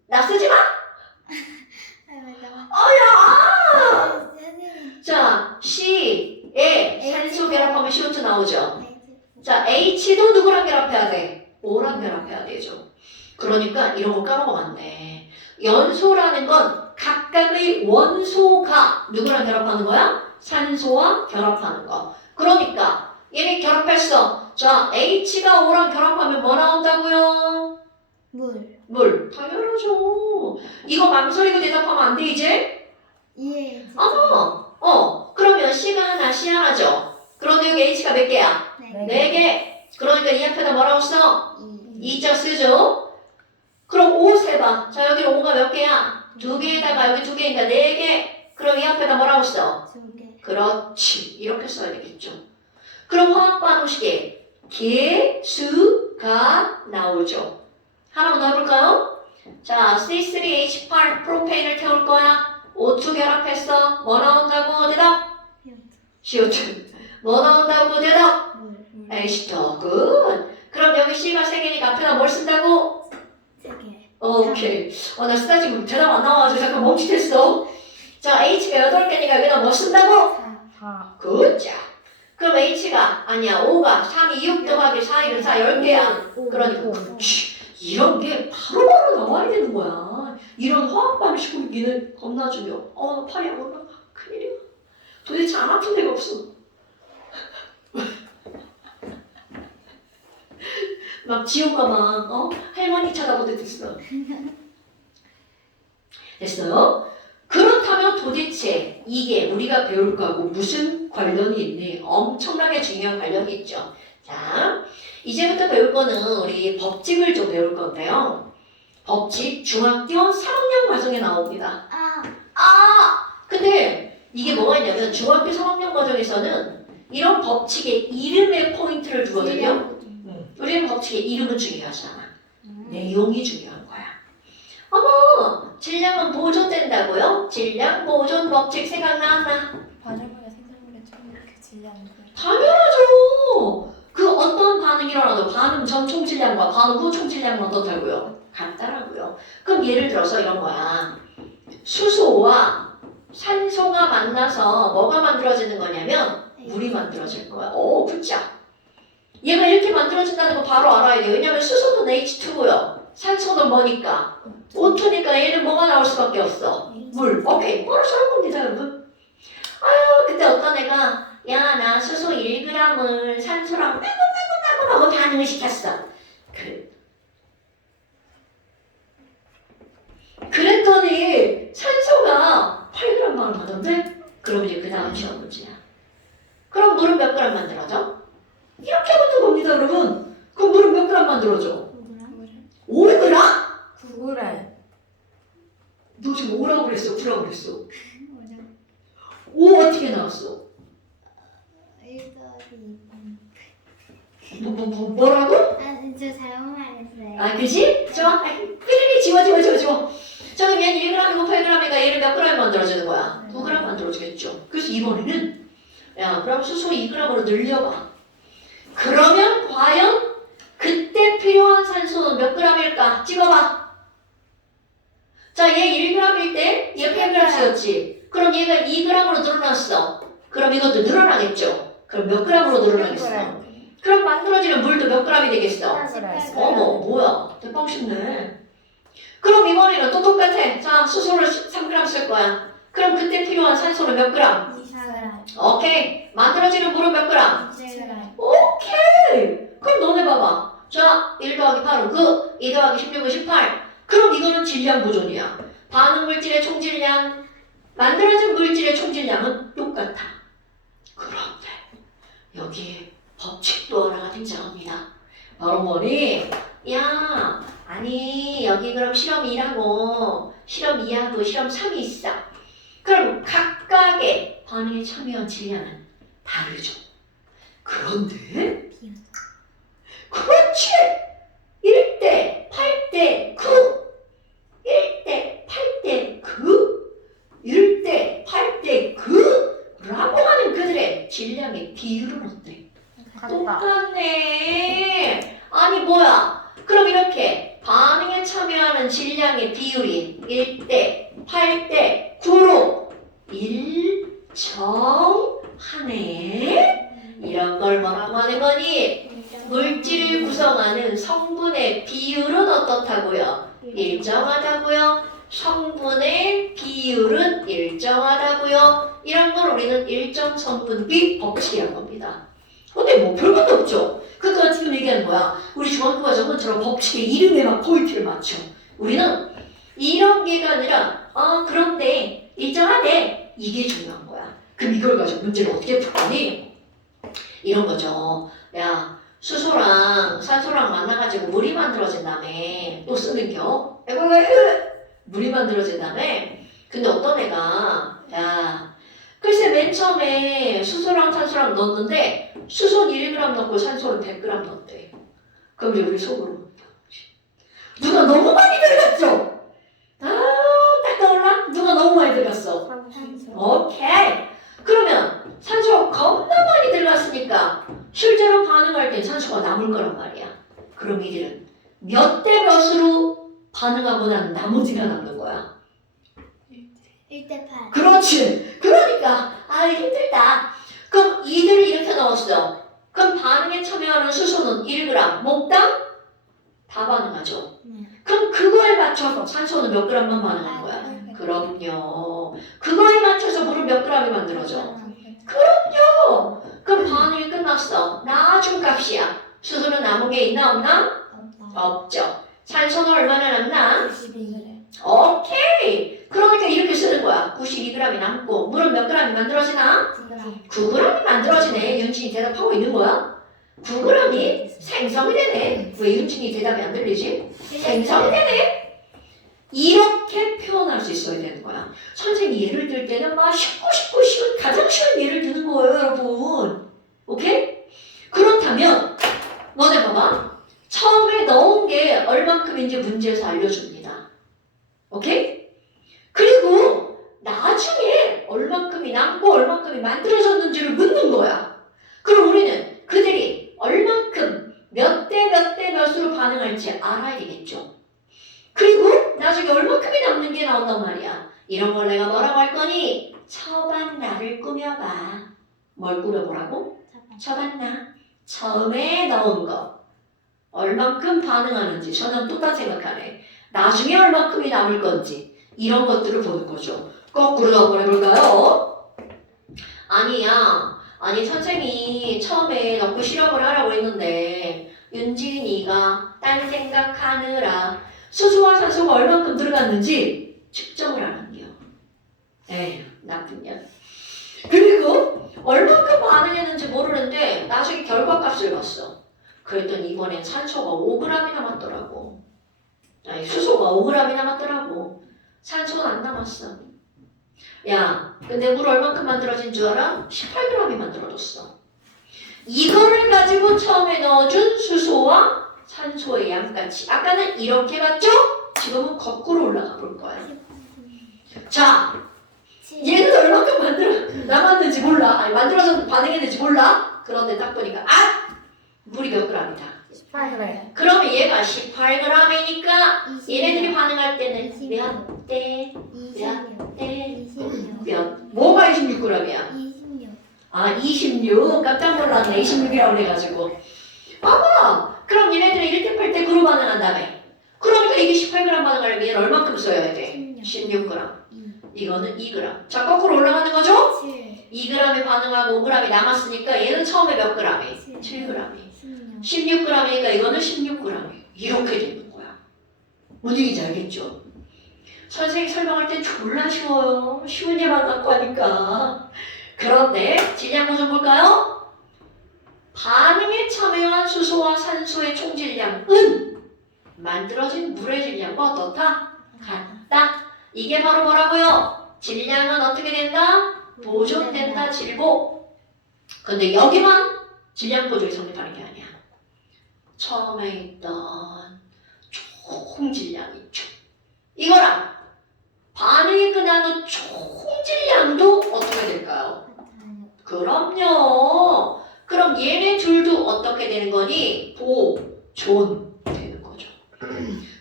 나 쓰지 마. 아이 맞아. 어야. 선생님. 자, C A에 산소 결합하면 CO2 나오죠. H. 자, H도 누구랑 결합해야 돼? O랑 결합해야 되죠. 그러니까 이런 거 까먹으면 안 돼. 연소라는 건 각각의 원소가 누구랑 결합하는 거야? 산소와 결합하는 거. 그러니까 얘네 결합했어. 자, H가 O랑 결합하면 뭐 나온다고요? 물. 물. 당연하죠. 이거 망설이고 대답하면 안 돼, 이제? 예. 그러면 C가 하나, C 하나죠. 그런데 여기 H가 몇 개야? 네. 4개. 그러니까 이 앞에다 뭐라고 써? 이. 2자 쓰죠? 그럼 5 세봐. 자, 여기는 5가 몇 개야? 2개에다가 여기 2개니까 4개. 그럼 이 앞에다 뭐라고 써? 2개. 그렇지. 이렇게 써야 되겠죠. 그럼 화학 반응식에 개수가 나오죠. 하나만 더 해볼까요? 자, C3H8 프로페인을 태울 거야. O2 결합했어. 뭐 나온다고? 대답? CO2. 뭐 나온다고? 대답? 물. H2. 굿. 그럼 여기 C가 3개니까 앞에다 뭘 쓴다고? 3개. 오케이. 나 쓰다 지금 대답 안 나와가지고 잠깐 멈칫했어. 자, H가 8개니까 여기다 뭐 쓴다고? 4. 굿자. 그럼 H가 아니야 5가 3이 6 더하기 4, 1은 4, 10개야. 그러니까 이런 게 바로바로 나와야 되는 거야. 이런 화학 반응식 니는 겁나 중요. 나 팔이 안 올라가. 큰일이야. 도대체 안 아픈 데가 없어. 막 지호가 막 할머니 쳐다보듯 했어. 됐어요? 그렇다면 도대체 이게 우리가 배울 거하고 무슨 관련이 있니? 엄청나게 중요한 관련이 있죠. 자, 이제부터 배울 거는 우리 법칙을 좀 배울 건데요. 법칙 중학교 3학년 과정에 나옵니다. 근데 이게 뭐가 있냐면 중학교 3학년 과정에서는 이런 법칙의 이름에 포인트를 두거든요. 우리는 법칙의 이름은 중요하지 않아. 내용이 중요한 거야. 질량은 보존된다고요? 질량 보존 법칙 생각나나? 반응물과 생산물의 총 그 질량은 당연하죠. 그 어떤 반응이 일어나도 반응 전 총질량과 반응 후 총질량은 어떻다고요? 같다라고요. 그럼 예를 들어서 이런 거야. 수소와 산소가 만나서 뭐가 만들어지는 거냐면 물이 만들어질 거야. 굿자. 얘가 이렇게 만들어진다는 거 바로 알아야 돼요. 왜냐면 수소는 H2고요. 산소는 뭐니까? O2니까 얘는 뭐가 나올 수밖에 없어. 물. 오케이. 바로 쏠 겁니다, 여러분. 그때 어떤 애가 야, 나 수소 1g을 산소랑 빼고 하고 반응을 시켰어. 그랬더니 산소가 8g 반응하던데? 그럼 이제 그 다음 시험 문제야. 그럼 물은 몇 g 만들어져? 이렇게 묻는 겁니다, 여러분. 그럼 물은 몇 g 만들어져? 5g? 9g. 너 지금 5라고 그랬어? 9라고 그랬어? 5 어떻게 나왔어? 1 더하기 뭐라고? 저 잘못 말했어요. 그지? 좋아. 삐리리 지워. 자, 그럼 얘는 1g이고 8g이니까 얘는 몇 g 만들어지는 거야? 9g 만들어지겠죠. 그래서 이번에는 그럼 수소 2g으로 늘려봐. 그러면 과연 그때 필요한 산소는 몇 g일까? 찍어봐. 자, 얘 1g일 때 얘 8g였지. 그럼 얘가 2g으로 늘어났어. 그럼 이것도 늘어나겠죠. 그럼 몇 g으로 늘어나겠어? 그럼 만들어지는 물도 몇 g이 되겠어? 뭐야. 대빵 쉽네. 그럼 이번에는 또 똑같아. 자, 수소를 3g 쓸 거야. 그럼 그때 필요한 산소는 몇 g? 4g. 오케이. 만들어지는 물은 몇 g? 7g. 오케이. 그럼 너네 봐봐. 자, 1 더하기 8은 9, 2 더하기 16은 18. 그럼 이거는 질량 보존이야. 반응 물질의 총질량, 만들어진 물질의 총질량은 똑같아. 그런데 여기에 법칙도 하나가 등장합니다. 바로 뭐니? 아니 여기 그럼 실험 1하고 실험 2하고 실험 3이 있어. 그럼 각각의 반응에 참여한 질량은 다르죠. 그런데 그렇지! 1대 8대 9 1대 8대 9 1대 8대 9라고 하는 그들의 질량의 비율은 어때? 똑같네. 아니 뭐야? 그럼 이렇게 반응에 참여하는 질량의 비율이 1대 8대 9로 일정하다. 하네. 이런 걸 뭐라고 하는 거니? 물질을 구성하는 성분의 비율은 어떻다고요? 일정하다고요. 성분의 비율은 일정하다고요. 이런 걸 우리는 일정 성분비 법칙이라는 겁니다. 근데 뭐 별것도 없죠. 그러니까 지금 얘기하는 거야. 우리 중학교 과정은처럼 법칙의 이름에만 포인트를 맞춰. 우리는 이런 게가 아니라 그런데 일정하대. 이게 중요한 거야. 그럼 이걸 가지고 문제를 어떻게 풀거니? 이런 거죠. 야, 수소랑 산소랑 만나가지고 물이 만들어진 다음에 또 쓰는겨. 물이 만들어진 다음에 근데 어떤 애가 야 글쎄 맨 처음에 수소랑 산소랑 넣었는데 수소는 1g 넣고 산소는 100g 넣었대. 그럼 이제 우리 속으로 누가 너무 많이 들어갔죠? 딱 떠올라? 누가 너무 많이 들어갔어? 오케이. 그러면 산소가 겁나 많이 들어갔으니까 실제로 반응할 땐 산소가 남을 거란 말이야. 그럼 이들은 몇 대 몇으로 반응하고 난 나머지가 남는 거야. 1대8. 그렇지. 그러니까 힘들다. 그럼 이들을 이렇게 넣었어. 그럼 반응에 참여하는 수소는 1g 목당 다 반응하죠. 네. 그럼 그거에 맞춰서 산소는 몇 g만 반응하는 거야? 그럼요. 그거에 맞춰서 물은 몇 g이 만들어져? 그럼요. 그럼 반응이 끝났어. 나중 값이야. 수소는 남은 게 있나 없나? 없죠. 산소는 얼마나 남나? 92g. 오케이. 그러니까 이렇게 쓰는 거야. 92g이 남고 물은 몇 g이 만들어지나? 9g이 만들어지네. 윤진이 대답하고 있는 거야? 9g이 생성이 되네. 왜 윤진이 대답이 안 들리지? 생성이 되네. 이렇게 표현할 수 있어야 되는 거야. 선생님이 예를 들 때는 막 쉽고 쉬운 가장 쉬운 예를 드는 거예요, 여러분. 오케이? 그렇다면 너네 봐봐. 처음에 넣은 게 얼만큼인지 문제에서 알려줍니다. 오케이? 그리고 나중에 얼만큼이 남고 얼만큼이 만들어졌는지를 묻는 거야. 그럼 우리는 그들이 얼만큼 몇 대 몇으로 반응할지 알아야 되겠죠. 그리고 나중에 얼만큼이 남는 게 나온단 말이야. 이런 걸 내가 뭐라고 할 거니? 처반나를 꾸며봐. 뭘 꾸며보라고? 처반나. 처음에 넣은 거. 얼만큼 반응하는지. 저는 또 생각하네. 나중에 얼만큼이 남을 건지. 이런 것들을 보는 거죠. 거꾸로 한번 해볼까요? 아니 선생님이 처음에 넣고 실험을 하라고 했는데 윤진이가 딴 생각하느라 수소와 산소가 얼만큼 들어갔는지 측정을 안 한대요. 에휴, 나쁜 년. 그리고 얼만큼 반응했는지 모르는데 나중에 결과값을 봤어. 그랬더니 이번엔 산소가 5g이 남았더라고. 아니, 수소가 5g이 남았더라고. 산소는 안 남았어. 야, 근데 물 얼만큼 만들어진 줄 알아? 18g이 만들어졌어. 이거를 가지고 처음에 넣어준 수소와 산소의 양같이 아까는 이렇게 갔죠? 지금은 거꾸로 올라가 볼 거야. 자, 얘는 얼만큼 남았는지 몰라. 아니 만들어서 반응했는지 몰라. 그런데 딱 보니까 물이 몇 g이다. 18g. 그러면 얘가 18g이니까 얘네들이 반응할 때는 몇 대? 26. 뭐가 26g이야? 26. 26. 깜짝 놀랐네. 26이라고 그래가지고. 그럼 얘네들이 1대 8대 9로 반응한다며. 그러니까 이게 18g 반응하려면 얘는 얼만큼 써야 돼? 16g. 이거는 2g. 자, 거꾸로 올라가는 거죠? 7. 2g이 반응하고 5g이 남았으니까 얘는 처음에 몇 g이? 7g이. 16g이니까 이거는 16g. 이렇게 되는 거야. 뭔 얘기인지 알겠죠? 선생님이 설명할 땐 졸라 쉬워요. 쉬운 예만 갖고 하니까. 그런데 질량 보좀 볼까요? 반응에 참여한 수소와 산소의 총질량은 만들어진 물의 질량과 어떻다? 같다. 이게 바로 뭐라고요? 질량은 어떻게 된다? 보존된다. 질보. 근데 여기만 질량 보존이 성립하는 게 아니야. 처음에 있던 총질량 있죠. 이거랑 반응이 끝나는 총질량도 어떻게 될까요? 그럼요. 그럼 얘네 둘도 어떻게 되는 거니? 보존되는 거죠.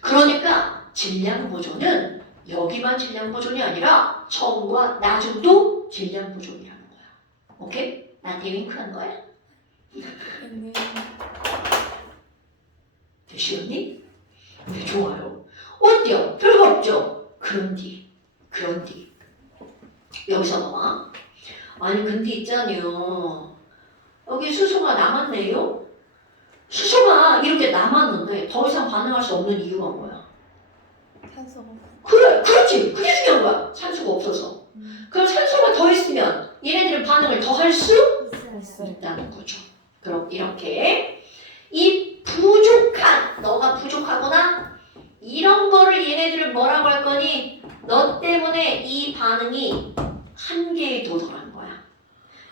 그러니까 질량 보존은 여기만 질량 보존이 아니라 처음과 나중도 질량 보존이라는 거야. 오케이? 나한테 윙크한 거야? 네. 되시겠니? 네, 좋아요. 어때요? 별거 없죠? 그런디. 여기서 봐봐. 아니, 근데 있잖아요. 여기 수소가 남았네요? 수소가 이렇게 남았는데 더 이상 반응할 수 없는 이유가 뭐야? 산소가 없고. 그래, 그렇지. 그게 중요한 거야. 산소가 없어서. 그럼 산소가 더 있으면 얘네들은 반응을 더 할 수 있어요. 있다는 거죠. 그럼 이렇게 이 부족한, 너가 부족하거나 이런 거를 얘네들을 뭐라고 할 거니? 너 때문에 이 반응이 한계에 도달한 거야.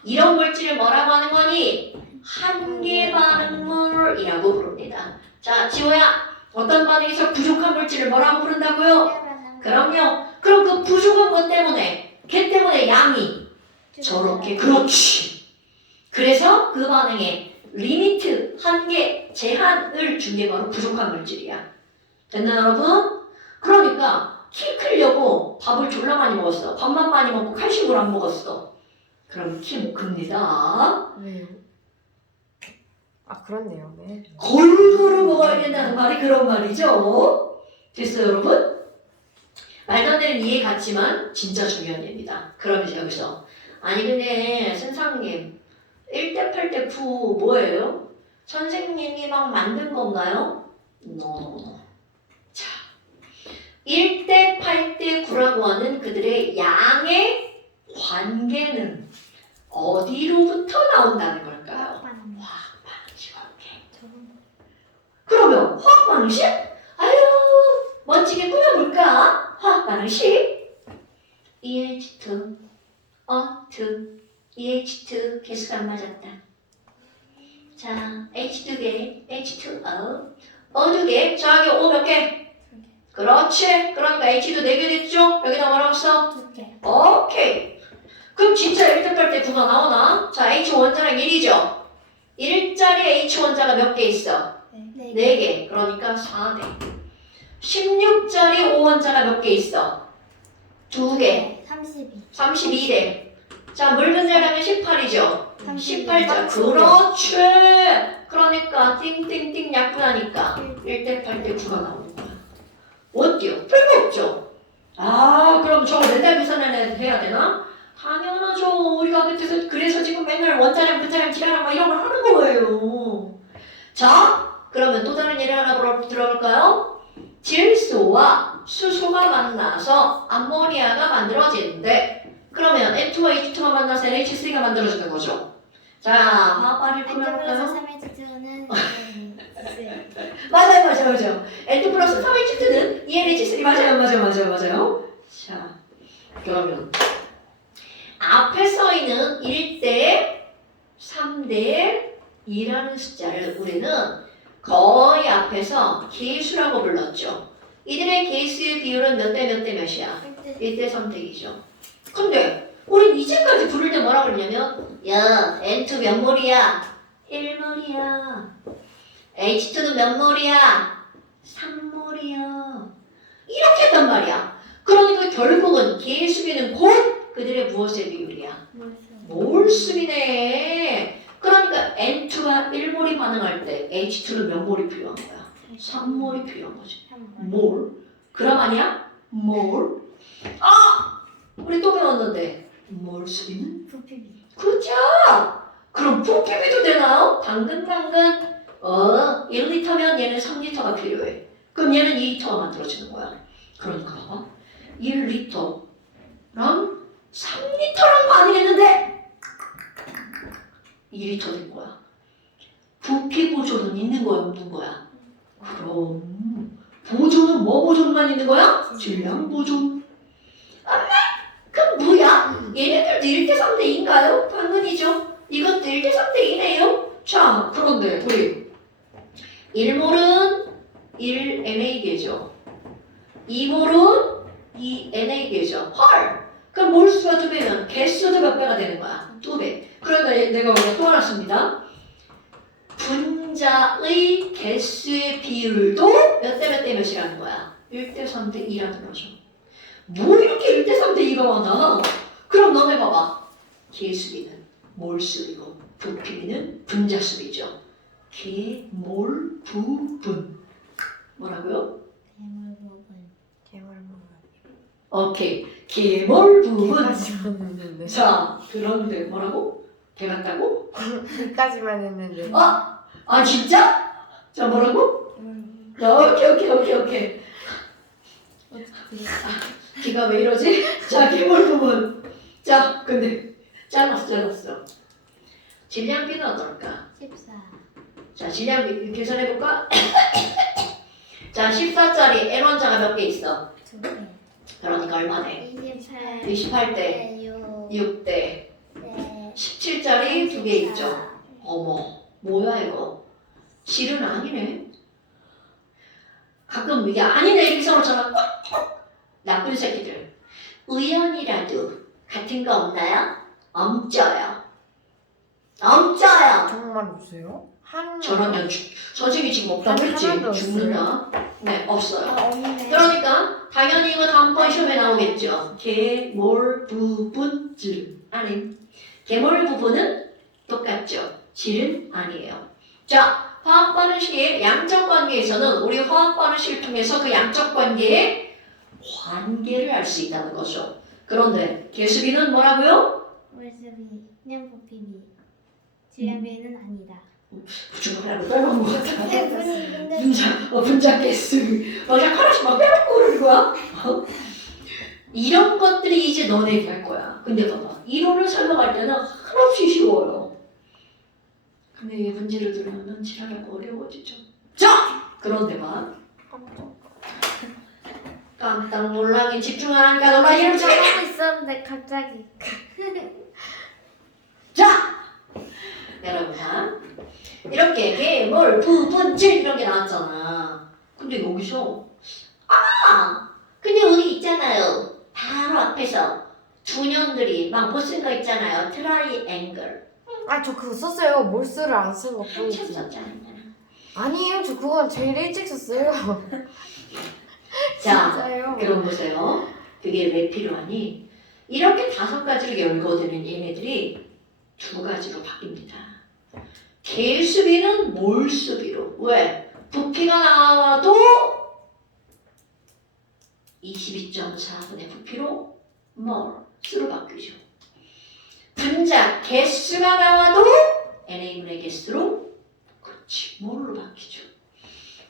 이런 물질을 뭐라고 하는 거니? 한계 반응물이라고 부릅니다. 자, 지호야, 어떤 반응에서 부족한 물질을 뭐라고 부른다고요? 그럼요. 그럼 그 부족한 것 때문에, 걔 때문에 양이 저렇게, 그렇지. 그래서 그 반응에 리미트, 한계, 제한을 준 게 바로 부족한 물질이야. 됐나요, 여러분? 그러니까 키 크려고 밥을 졸라 많이 먹었어. 밥만 많이 먹고 칼슘을 안 먹었어. 그럼 키 못 큽니다. 왜요? 아 그렇네요. 네. 골고루 먹어야 된다는 말이 그런 말이죠. 됐어요, 여러분? 말도 안 되는 이해 같지만 진짜 중요한 얘기입니다. 그럼 이제 여기서 아니 근데 선생님 1대 8대 9 뭐예요? 선생님이 막 만든 건가요? No. 자, 1대 8대 9라고 하는 그들의 양의 관계는 어디로부터 나온다는 걸까요? 화학 방식. 그러면 화학 방식? 아유 멋지게 꾸며볼까? 화학 방식 EH2 O2 EH2 개수가 안 맞았다. 자 H2개 H2O O 2개 저기 O 몇 개? 그렇지. 그러니까 H2 4개 됐죠? 여기다 뭐라고 써? 2개. 오케이. 그럼 진짜 1대 8대 9가 나오나? 자 H 원자랑 1이죠? 1짜리 H 원자가 몇 개 있어? 4개. 그러니까 4대. 16짜리 O 원자가 몇 개 있어? 2개. 32. 32대. 자, 물 분자량은 18이죠? 18자. 32. 그렇지. 그러니까 띵띵띵 약분하니까 1대 8대 9가 나오는 거야. 어때요? 별거 없죠? 아, 그럼 저거 맨날 계산을 해야 되나? 당연하죠. 우리가 그래서 지금 맨날 원자량, 분자량, 기량량 막 이런 걸 하는 거예요. 자, 그러면 또 다른 예를 하나 들어볼까요? 질소와 수소가 만나서 암모니아가 만들어지는데 그러면 N2와 H2가 만나서 NH3가 만들어지는 거죠. 자, 화합을 풀어볼까요? 맞아요. N2 플러스 3H2는 ENH3 맞아요. 자, 그러면 앞에 써 있는 1대 3대 2라는 숫자를 우리는 거의 앞에서 계수라고 불렀죠. 이들의 계수의 비율은 몇 대 몇이야? 1대 3대 2죠. 근데 우리 이제까지 부를 때 뭐라고 그러냐면 야, N2 몇 몰이야? 1몰이야. H2는 몇 몰이야? 3몰이야. 이렇게 했단 말이야. 그러니까 결국은 계수비는 곧 그들의 무엇의 비율이야? 몰수비네. 그러니까 N2가 1몰이 반응할 때 H2는 몇 몰이 필요한 거야? 3몰이 필요한 거지. 몰. 그람 아니야? 몰. 아! 우리 또 배웠는데 몰수비는? 부피비. 그죠? 그럼 부피비도 되나요? 당근 1리터면 얘는 3리터가 필요해. 그럼 얘는 2리터가 만들어지는 거야. 그러니까 봐봐. 1리터랑 3리터랑 반응했는데 2리터 된 거야. 부피 보존은 있는 거야, 없는 거야? 그럼 보존은 뭐 보존만 있는 거야? 질량 보존. 그럼 뭐야? 얘네들도 1대 3대 2인가요? 당근이죠. 이것도 1대 3대 2네요. 자, 그런데 우리 1몰은 1NA계죠. 2몰은 2NA계죠. 헐! 그럼 몰수가 2배면 개수도 몇 배가 되는 거야? 2배. 그러니까 내가 오늘 또 하나 씁니다. 분자의 개수의 비율도 몇 대 몇이라는 거야? 1대 3대 2라는 거죠. 뭐 이렇게 1대 3대 2가 많아? 그럼 너네 봐봐. 개수비는 몰수이고 부피는 분자수이죠. 계몰부분. 뭐라고요? 대물 부분. 개월 부분. 오케이. 계몰부분. 개까지만 했는데. 자, 그런데 뭐라고? 개 같다고? 개까지만 했는데. 아 진짜? 자, 뭐라고? 오케이. 기가 왜 이러지? 자, 계몰부분. 자, 근데 잘랐어. 질량비는 어떨까? 14. 자, 질량비 계산해볼까? 자, 14짜리 N1자가 몇 개 있어? 2개. 그러니까 얼마네? 28. 28대 6대 네. 17짜리 2개 있죠? 어머, 뭐야 이거? 질은 아니네. 가끔 이게 아니네 이렇게 써놓잖아. 나쁜 새끼들. 우연이라도 같은 거 없나요? 엄쪄요. 정말 없어요? 한. 저런 선생님이 지금 없다고 아니, 했지? 하나도 죽는다? 네, 없어요. 없네. 그러니까 당연히 이거 다음번 시험에 나오겠죠. 계몰 부분 질 아님. 계몰 부분은 똑같죠. 질은 아니에요. 자, 화학 반응식의 양적 관계에서는 우리 화학 반응식을 통해서 그 양적 관계의 관계를 알 수 있다는 거죠. 그런데 계수비는 뭐라고요? 월수비, 그냥 부피비. 질량비는 아니다. 부중하라고 빼먹은 것 같아. 근데 분자 개수 막 하나씩 막 빼먹고 그러는 거야. 이런 것들이 이제 너네에게 할 거야. 근데 봐봐, 이론을 설명할 때는 한없이 쉬워요. 근데 이 문제를 들으면 지랄하고 어려워지죠. 자, 그런데 봐. 깜짝 놀라긴 집중 안 하니까 놀라 이러지. 하고 있었는데 갑자기. 자, 여러분 봐. 이렇게 계몰 부분 질 이런 게 나왔잖아. 근데 여기서 근데 우리 있잖아요. 바로 앞에서 두 년들이 막 못 쓴 거 있잖아요. 트라이앵글. 아, 저 그거 썼어요. 몰수를 안 쓴 거 한참 뿐이지. 썼잖아. 아니에요. 저 그건 제일 일찍 썼어요. 자, 진짜요. 그럼 보세요. 그게 왜 필요하니? 이렇게 5가지로 열거되는 얘네들이 2가지로 바뀝니다. 계수비는 몰수비로. 왜? 부피가 나와도 22.4분의 부피로 몰수로 바뀌죠. 분자 개수가 나와도 NA분의 개수로 그렇지 몰로 바뀌죠.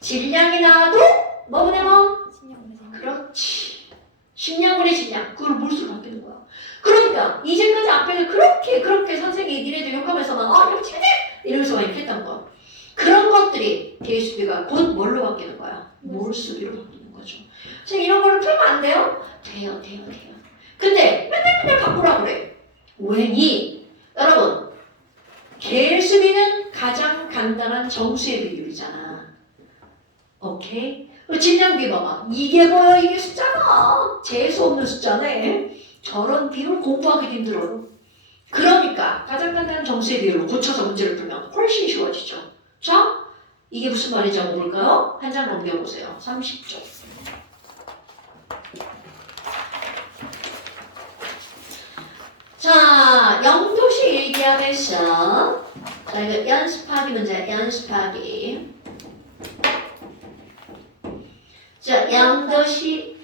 질량이 나와도 뭐분의 뭐? 그렇지. 식량분의 질량. 그걸 몰수로 바뀌는 거야. 그러니까 이제까지 앞에서 그렇게 선생님이 니네들 욕하면서 막 이거 찍지? 이러면서 막 이렇게 했던 거. 그런 것들이 계수비가 곧 뭘로 바뀌는 거야? 몰수비로 바뀌는 거죠. 지금 이런 거를 풀면 안 돼요? 돼요. 근데 맨날 바꾸라고 그래. 왜니? 여러분, 계수비는 가장 간단한 정수의 비율이잖아. 오케이? 질량비 봐봐. 이게 뭐야? 이게 숫자가 재수 없는 숫자네. 저런 비율 공부하기 힘들어요. 그러니까 가장 간단한 정수의 비율로 고쳐서 문제를 풀면 훨씬 쉬워지죠. 자, 이게 무슨 말인지 한번 볼까요? 한 장 넘겨보세요. 30쪽. 자, 영도식 일기하면서 자, 이거 연습하기 문제, 연습하기. 자, 영도식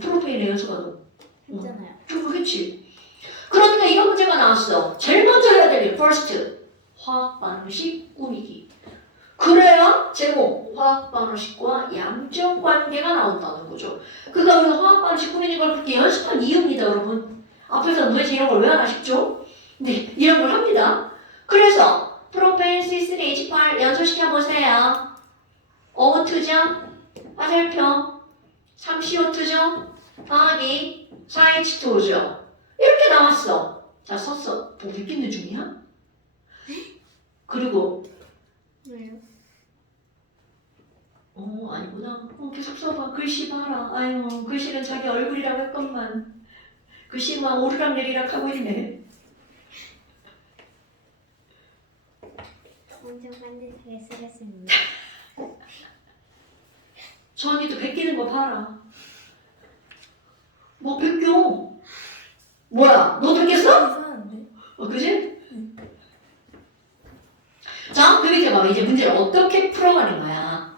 프로페인 연습하고 했잖아요. 그렇지. 그러니까 이런 문제가 나왔어. 제일 먼저 해야 될 일, first. 화학 반응식 꾸미기. 그래야 제목, 화학 반응식과 양적 관계가 나온다는 거죠. 그러니까 우리가 화학 반응식 꾸미는 걸 그렇게 연습한 이유입니다, 여러분. 앞에서 도대체 이런 걸 왜 안 하시죠? 네, 이런 걸 합니다. 그래서 프로페인 C3H8 연소시켜 보세요. O2죠? 화살표. 3CO2죠? 더하기 4H2O죠? 이렇게 나왔어. 자, 썼어. 뭐 믿기는 중이야? 그리고 왜요? 아니구나. 계속 써봐. 글씨 봐라. 아유, 글씨는 자기 얼굴이라고 했건만. 글씨만 오르락내리락 하고 있네. 엄청 반듯하게 쓰겠습니다. 저 언니도 베끼는 거 봐라. 뭐 베껴? 뭐야? 너 베꼈어? 자, 그 밑에 봐봐. 이제 문제를 어떻게 풀어가는 거야.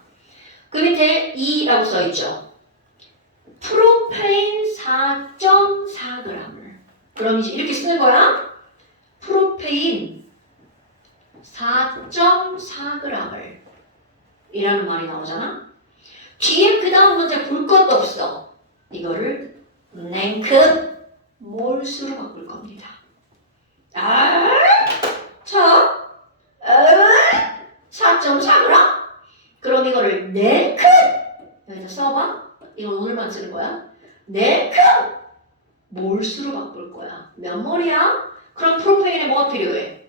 그 밑에 2라고 써있죠. 프로페인 4.4g을. 그럼 이제 이렇게 쓰는 거야. 프로페인 4.4g을 이라는 말이 나오잖아. 뒤에 그 다음 문제 볼 것도 없어. 이거를 냉큼 몰수로 바꿀 겁니다. 아, 자, 4.4g? 그럼 이거를 냉큼 여기다 써봐. 이건 오늘만 쓰는 거야. 냉큼 몰수로 바꿀 거야. 몇 몰이야? 그럼 프로페인에 뭐가 필요해?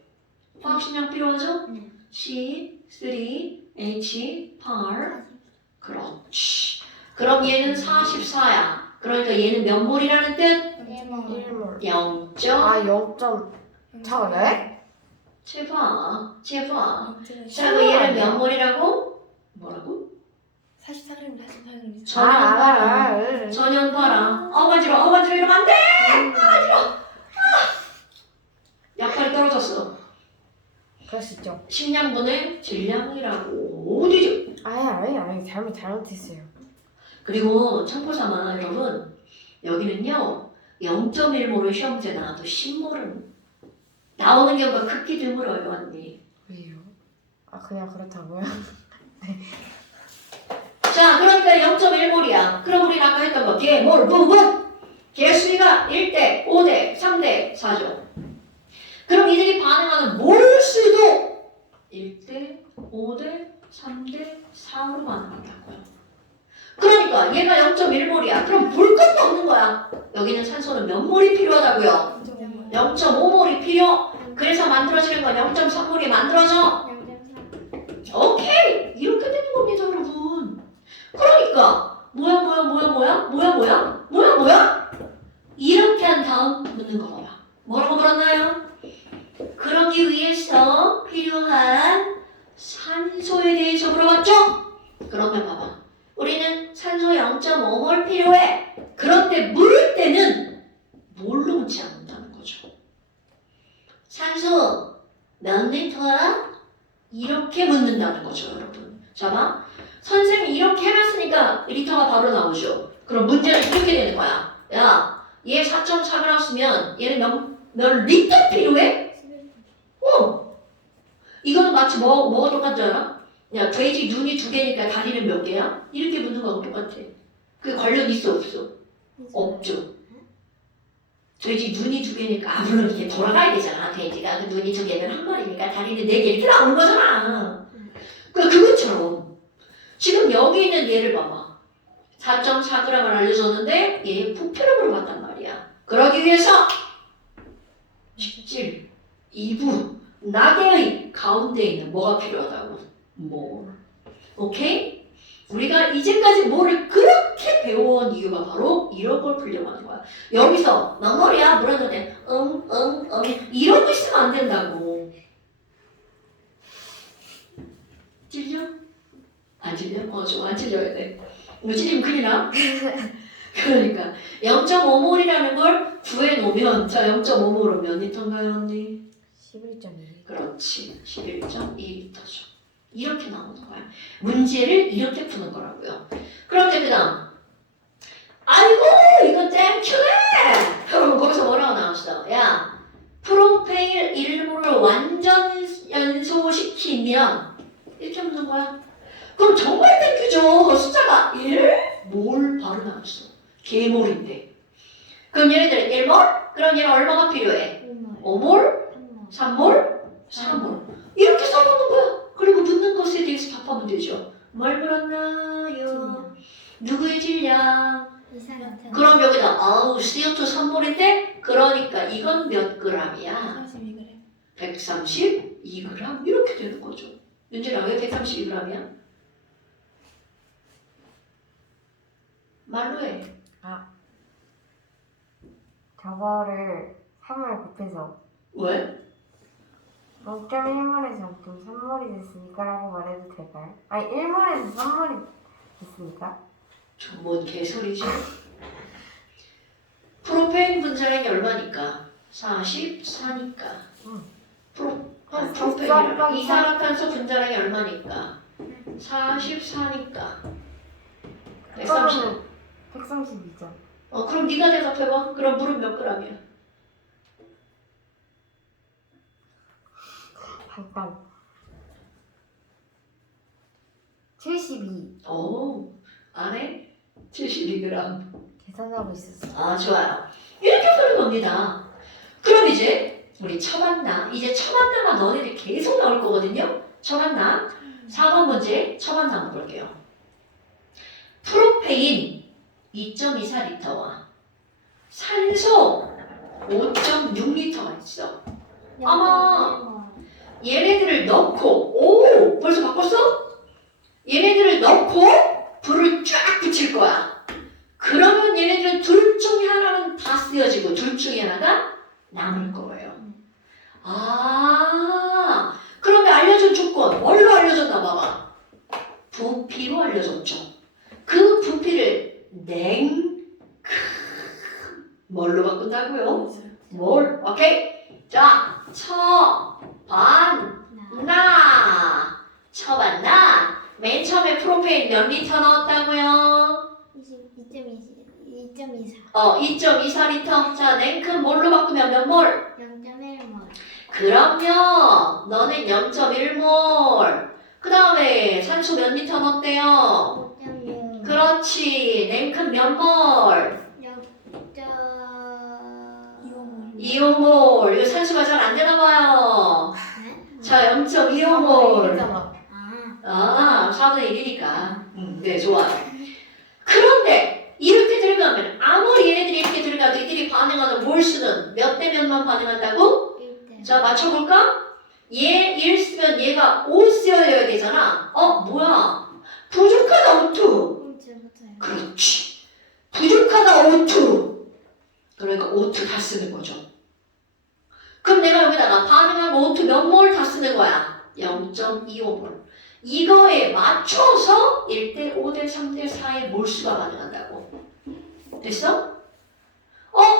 화학식량 필요하죠? 네. C3H8 그렇지. 그럼 얘는 44야. 그러니까 얘는 몇 몰이라는 뜻? 1몰. 0. 아 0.4네? 제발. 자, 자, 그 얘는 몇 몰이라고? 뭐라고? 44g, 44g. 아. 전연파랑 어가지러 이러면 안 돼! 약발이 떨어졌어. 그럴 수 있죠. 식량분의 질량이라고 어디죠? 아니 잘못했어요. 그리고 참고삼아 여러분 여기는요 0.1몰을 시험 문제 나와도 10몰은 나오는 경우가 극히 드물어요 언니. 왜요? 아 그냥 그렇다고요? 자 그러니까 0.1몰이야. 그럼 우리가 아까 했던 거 개몰 부분 개수가 1대 5대 3대 4죠. 그럼 이들이 반응하는 몰수도 1대 5대 3대 4로 반응한다고요. 그러니까 얘가 0.1몰이야. 그럼 볼 것도 없는 거야. 여기는 산소는 몇 몰이 필요하다고요? 0.5몰이 필요. 그래서 만들어지는 건 0.3몰이 만들어져. 0.3. 오케이. 이렇게 되는 겁니다 여러분. 그러니까 뭐야? 이렇게 한 다음 묻는 거 봐봐. 뭐라고 물었나요? 그러기 위해서 필요한 산소에 대해서 물어봤죠? 그러면 봐봐. 우리는 산소 0.5몰 필요해. 그런데 물을 때는 뭘로 묻지 않는다는 거죠. 산소 몇 리터야? 이렇게 묻는다는 거죠, 여러분. 자, 봐. 선생님이 이렇게 해놨으니까 리터가 바로 나오죠. 그럼 문제는 이렇게 되는 거야. 야, 얘 4.4g 쓰면 얘는 몇 리터 필요해? 이거는 마치 뭐가 똑같지 않아? 야, 돼지 눈이 2개니까 다리는 몇 개야? 이렇게 묻는 거하고 똑같아. 그 관련 있어 없어? 없죠. 돼지 눈이 2개니까 물론 이게 돌아가야 되잖아. 돼지가 그 눈이 2개는 한 마리니까 다리는 4개 이렇게 나오는 거잖아. 그것처럼 지금 여기 있는 얘를 봐봐. 4.4g을 알려줬는데 얘 부피를 물어봤단 말이야. 그러기 위해서 식질 2부 낙의 가운데 있는 뭐가 필요하다고? 몰. 오케이? 우리가 이제까지 뭐를 그렇게 배워온 이유가 바로 이런 걸 풀려고 하는 거야. 여기서 몇 몰이야? 물었는데 이러고 있으면 안 된다고. 찔려? 안 찔려? 좀 안 찔려야 돼. 이거 찔리면 큰일 나. 그러니까 0.5몰이라는 걸 구해놓으면 자 0.5몰은 몇 리터인가요 언니? 11.2. 그렇지 11.2리터죠. 이렇게 나오는 거야. 문제를 이렇게 푸는 거라고요. 그런데 그 다음 아이고 이거 땡큐네. 그럼 거기서 뭐라고 나왔어? 야 프로페일 1몰을 완전 연소시키면 이렇게 묻는 거야. 그럼 정말 땡큐죠. 숫자가 1몰 바로 나왔어. 개몰인데. 그럼 얘네들 1몰? 그럼 얘는 얼마가 필요해? 5몰? 3몰? 4몰. 이렇게 써놓는 거야. 그리고 묻는 것에 대해서 답하면 되죠. 뭘 물었나요? 누구의 질량? 이상한테. 그럼 여기다 CO2 3몰인데 그러니까 이건 몇 g이야? 32g. 132g? 이렇게 되는 거죠. 윤진아 왜 132g이야? 말로 해. 저거를 3을 곱해서 왜? 0.1몰에서 0.3몰이 됐으니까 라고 말해도 될까요? 아니 1몰에서 3몰이 됐으니까? 뭔 개소리지? 프로페인 분자량이 얼마니까? 44니까. 프로페인. 이산화탄소 분자량이 얼마니까? 44니까. 130. 132점. 그럼 네가 대답해봐. 그럼 물은 몇 g이야? 잠깐. 72. 안 해? 72g. 계산하고 있었어. 좋아요. 이렇게 푸는 겁니다. 그럼 이제 우리 처만나. 이제 처만나가 너네들 계속 나올 거거든요. 처만나. 4번 문제 처만나 한번 볼게요. 프로페인 2.24L와 산소 5.6L가 있어. 아마 얘네들을 넣고 벌써 바꿨어? 얘네들을 넣고 불을 쫙 붙일 거야. 그러면 얘네들은 둘 중에 하나는 다 쓰여지고 둘 중에 하나가 남을 거예요. 그러면 알려준 조건 뭘로 알려줬나 봐봐. 부피로 알려줬죠. 그 부피를 뭘로 바꾼다고요? 뭘? 오케이. 자, 처반나. 맨 처음에 프로페인 몇 리터 넣었다고요? 2.24. 2.24리터. 자, 냉큼 뭘로 바꾸면 몇 몰? 0.1몰. 그럼요. 너는 0.1몰. 그 다음에 산소 몇 리터 넣었대요? 5.6. 그렇지. 냉큼 몇 몰? 2호몰. 이거 산수가 잘 안 되나 봐요. 자, 0.25몰. 했잖아. 4분의 1이니까. 네, 좋아요. 그런데 이렇게 들어가면 아무리 얘네들이 이렇게 들어가도 이들이 반응하는 몰수는 몇 대 몇만 반응한다고? 1대. 자, 맞춰볼까? 얘 1 쓰면 얘가 5 쓰여야 되잖아. 뭐야? 부족하다, O2. 그렇지. 부족하다, O2. 그러니까 O2 다 쓰는 거죠. 그럼 내가 여기다가 반응하고 O2 몇 몰 다 쓰는 거야? 0.25몰. 이거에 맞춰서 1대 5대 3대 4의 몰수가 가능한다고. 됐어?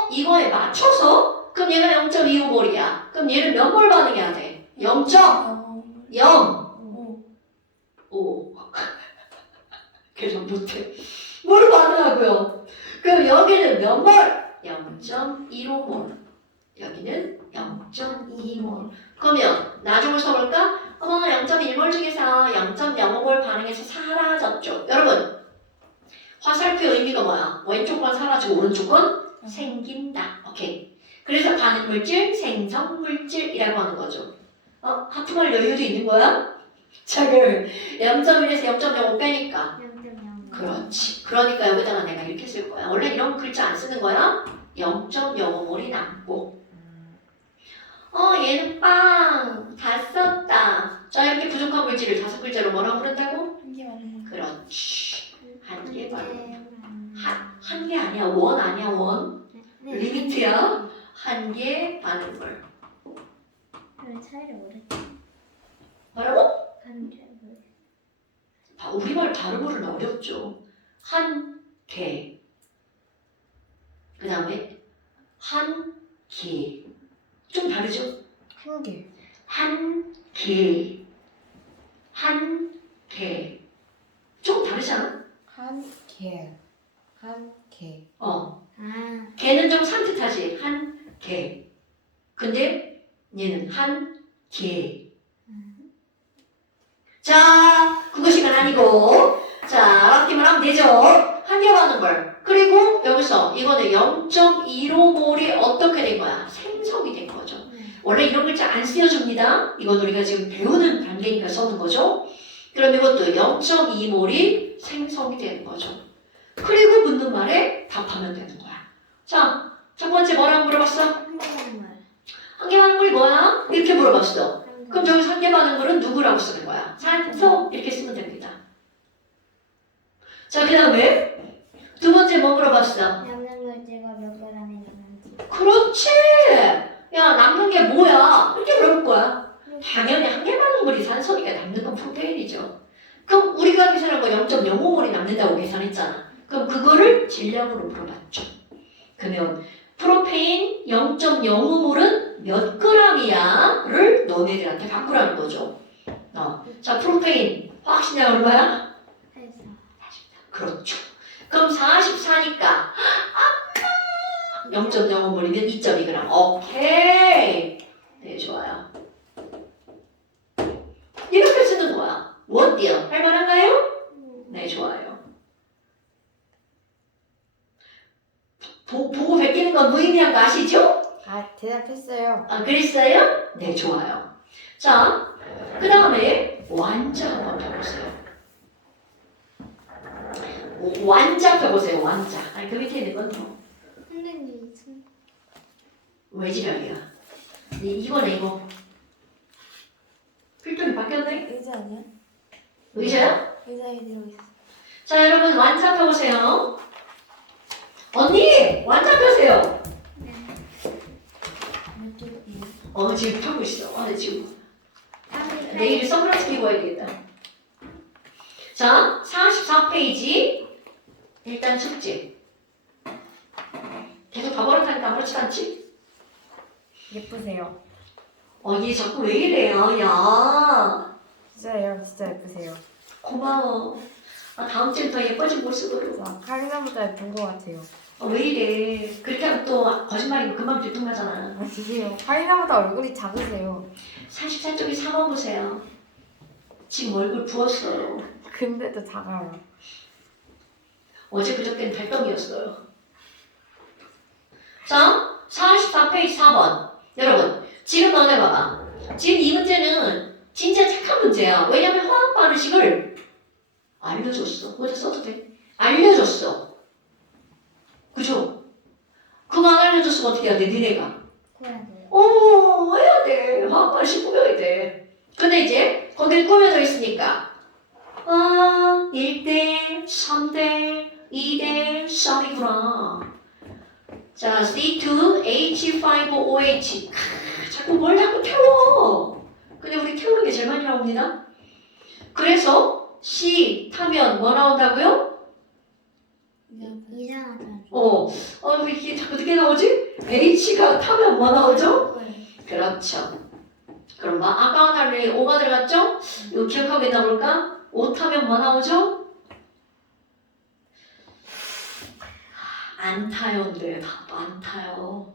이거에 맞춰서 그럼 얘가 0.25몰이야. 그럼 얘는 몇 몰 반응해야 돼? 0.05. 그래서 못해. 뭘 반응하고요? 그럼 여기는 몇 몰? 0.15몰. 여기는 0.2몰. 그러면 나중을 써볼까? 0.1몰 중에서 0.05몰 반응해서 사라졌죠. 여러분, 화살표 의미가 뭐야? 왼쪽 건 사라지고 오른쪽 건 생긴다. 오케이. 그래서 반응물질, 생성물질이라고 하는 거죠. 하품할 여유도 있는 거야? 자, 그럼 0.1에서 0.05 빼니까. 0.0. 그렇지. 그러니까 여기다가 내가 이렇게 쓸 거야. 원래 이런 글자 안 쓰는 거야? 0.05몰이 남고. 얘는 빵 다 썼다. 자, 이렇게 부족한 물질을 5글자로 뭐라고 부른다고? 그렇지. 한 개 반응. 한 개 아니야. 원 아니야. 원. 리미트야. 한 개 반응물. 왜 차이를 모르겠어? 뭐라고? 하는 줄 모르겠어. 우리말 발음으로는 어렵죠. 한 개. 그 다음에 한 개. 좀 다르죠? 한 개. 한 개. 한 개. 좀 다르잖아? 한 개. 한 개. 개는 좀 산뜻하지. 한 개. 근데 얘는 한 개. 자, 그거 시간 아니고. 자, 알았기만 하면 되죠? 한 개 받는 걸. 그리고 여기서 이거는 0.15몰이 어떻게 된 거야? 생성이 된 거죠. 원래 이런 글자 안 쓰여줍니다. 이건 우리가 지금 배우는 단계니까 써는 거죠. 그럼 이것도 0.2몰이 생성이 되는 거죠. 그리고 묻는 말에 답하면 되는 거야. 자, 첫 번째 뭐라고 물어봤어? 한 개 반응물이 뭐야? 이렇게 물어봤어. 그럼 저기서 한 개 반응물은 누구라고 쓰는 거야? 산소 이렇게 쓰면 됩니다. 자, 그 다음에 두 번째 뭐 물어봤어? 남는 물질과 몇 g이 있는지. 그렇지. 야, 남는 게 뭐야? 이렇게 물어볼 거야. 당연히 한 개 반응물이 산소니까 남는 건 프로테인이죠. 그럼 우리가 계산한 거 0.05몰이 남는다고 계산했잖아. 그럼 그거를 질량으로 물어봤죠. 그러면 프로페인 0.05몰은 몇 g이야? 를 너네들한테 바꾸라는 거죠. 자, 프로페인 화학식량 얼마야? 84. 그렇죠. 그럼 44니까 0.05몰이면 2.2g. 오케이. 네, 좋아요. 이렇게 쓰는 거야. 원띠요. 할만한가요? 네, 좋아요. 보고 베끼는 건 무의미한 거 아시죠? 아, 대답했어요. 아, 그랬어요? 네, 좋아요. 자, 그 다음에 완자 한번 펴보세요. 완자 펴보세요, 완자. 아니, 그 밑에 있는 건 뭐? 선생님 무슨 외지력이야. 이거네, 이거. 필통이 바뀌었네? 의자 아니야? 의자야? 의자에 들어있어. 자, 여러분, 완자 펴보세요. 언니! 완자 펴세요. 몇 쪽이에요? 지금 펴고 있어. 네, 지금. 아, 내일 선글라스 끼고 와야 되겠다. 자, 44페이지. 일단 숙제. 계속 가버릇하니까 아무렇지 않지? 예쁘세요. 얘 자꾸 왜 이래요, 야. 진짜예요. 진짜 예쁘세요. 고마워. 다음 주엔 더 예뻐진 모습으로. 자, 카리나보다 예쁜 것 같아요. 왜 이래. 그렇게 하면 또 거짓말이고 금방 들통나잖아. 아, 진짜요. 카리나보다 얼굴이 작으세요. 44쪽에 3번 보세요. 지금 얼굴 부었어요. 근데도 작아요. 어제 그저께는 달덩이였어요. 자, 44페이지 4번. 여러분, 지금 너네 봐봐. 지금 이 문제는 진짜 착한 문제야. 왜냐면 화학 반응식을 알려줬어. 어제 써도 돼. 알려줬어. 그죠? 그거 안 알려줬으면 어떻게 해야 돼, 니네가? 구해야 돼요. 해야 돼. 화학 반응식 꾸며야 돼. 근데 이제 거기 꾸며져 있으니까 1대 3대 2대 3이구나. 자, C2H5OH. 자꾸 뭘 자꾸 태워. 근데 우리 태우는 게 제일 많이 나옵니다. 그래서 C 타면 뭐 나온다고요? 이상하다. 왜 이게 자꾸 늦게 나오지? H가 타면 뭐 나오죠? 그렇죠. 그럼 뭐 아까와 달리 O가 들어갔죠? 이거 기억하고 있나 볼까? O 타면 뭐 나오죠? 안 타요인데 답 안 타요.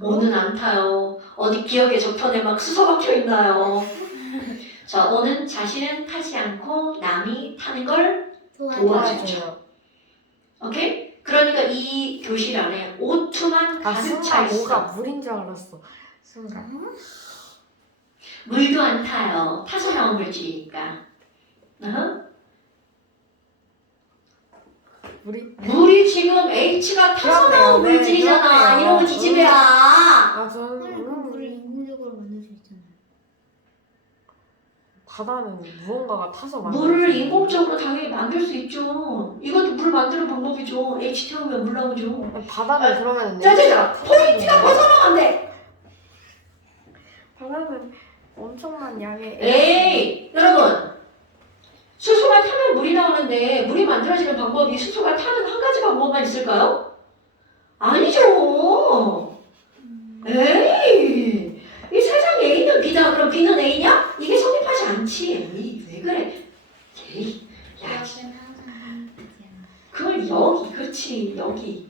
O는 안 타요. 어디 기억에 저편에 막 수서 박혀 있나요? 자, O는 자신은 타지 않고 남이 타는 걸 도와주죠. 오케이? 그러니까 이 교실 안에 O2만 가득 차 있어. 뭐가 물인 줄 알았어. 순간. 물도 안 타요. 타소형 물질이니까. 물이 지금 H가 타서 나온 그러네요. 물질이잖아. 그러네요. 이러면 뒤집어야. 아, 선생님 그 저는 물을 인공적으로 만들 수 있잖아요. 바다는 무언가가 타서 물을 인공적으로 당연히 만들 수 있죠. 이것도 물 만드는 방법이죠. H 태우면 물 나오죠. 바다는 그러면 짜자자. 포인트가 벗어나면 안 돼. 바다는 엄청난 양의 에이, 여러분. 수소가 타면 물이 나오는데 물이 만들어지는 방법이 수소가 타는 한 가지 방법만 있을까요? 아니죠. 에이, 이 세상 A는 B다. 그럼 B는 A냐? 이게 성립하지 않지. 에이, 왜 그래? 에이, 야, 여기는 항상 B잖아. 그걸 여기, 그렇지, 여기.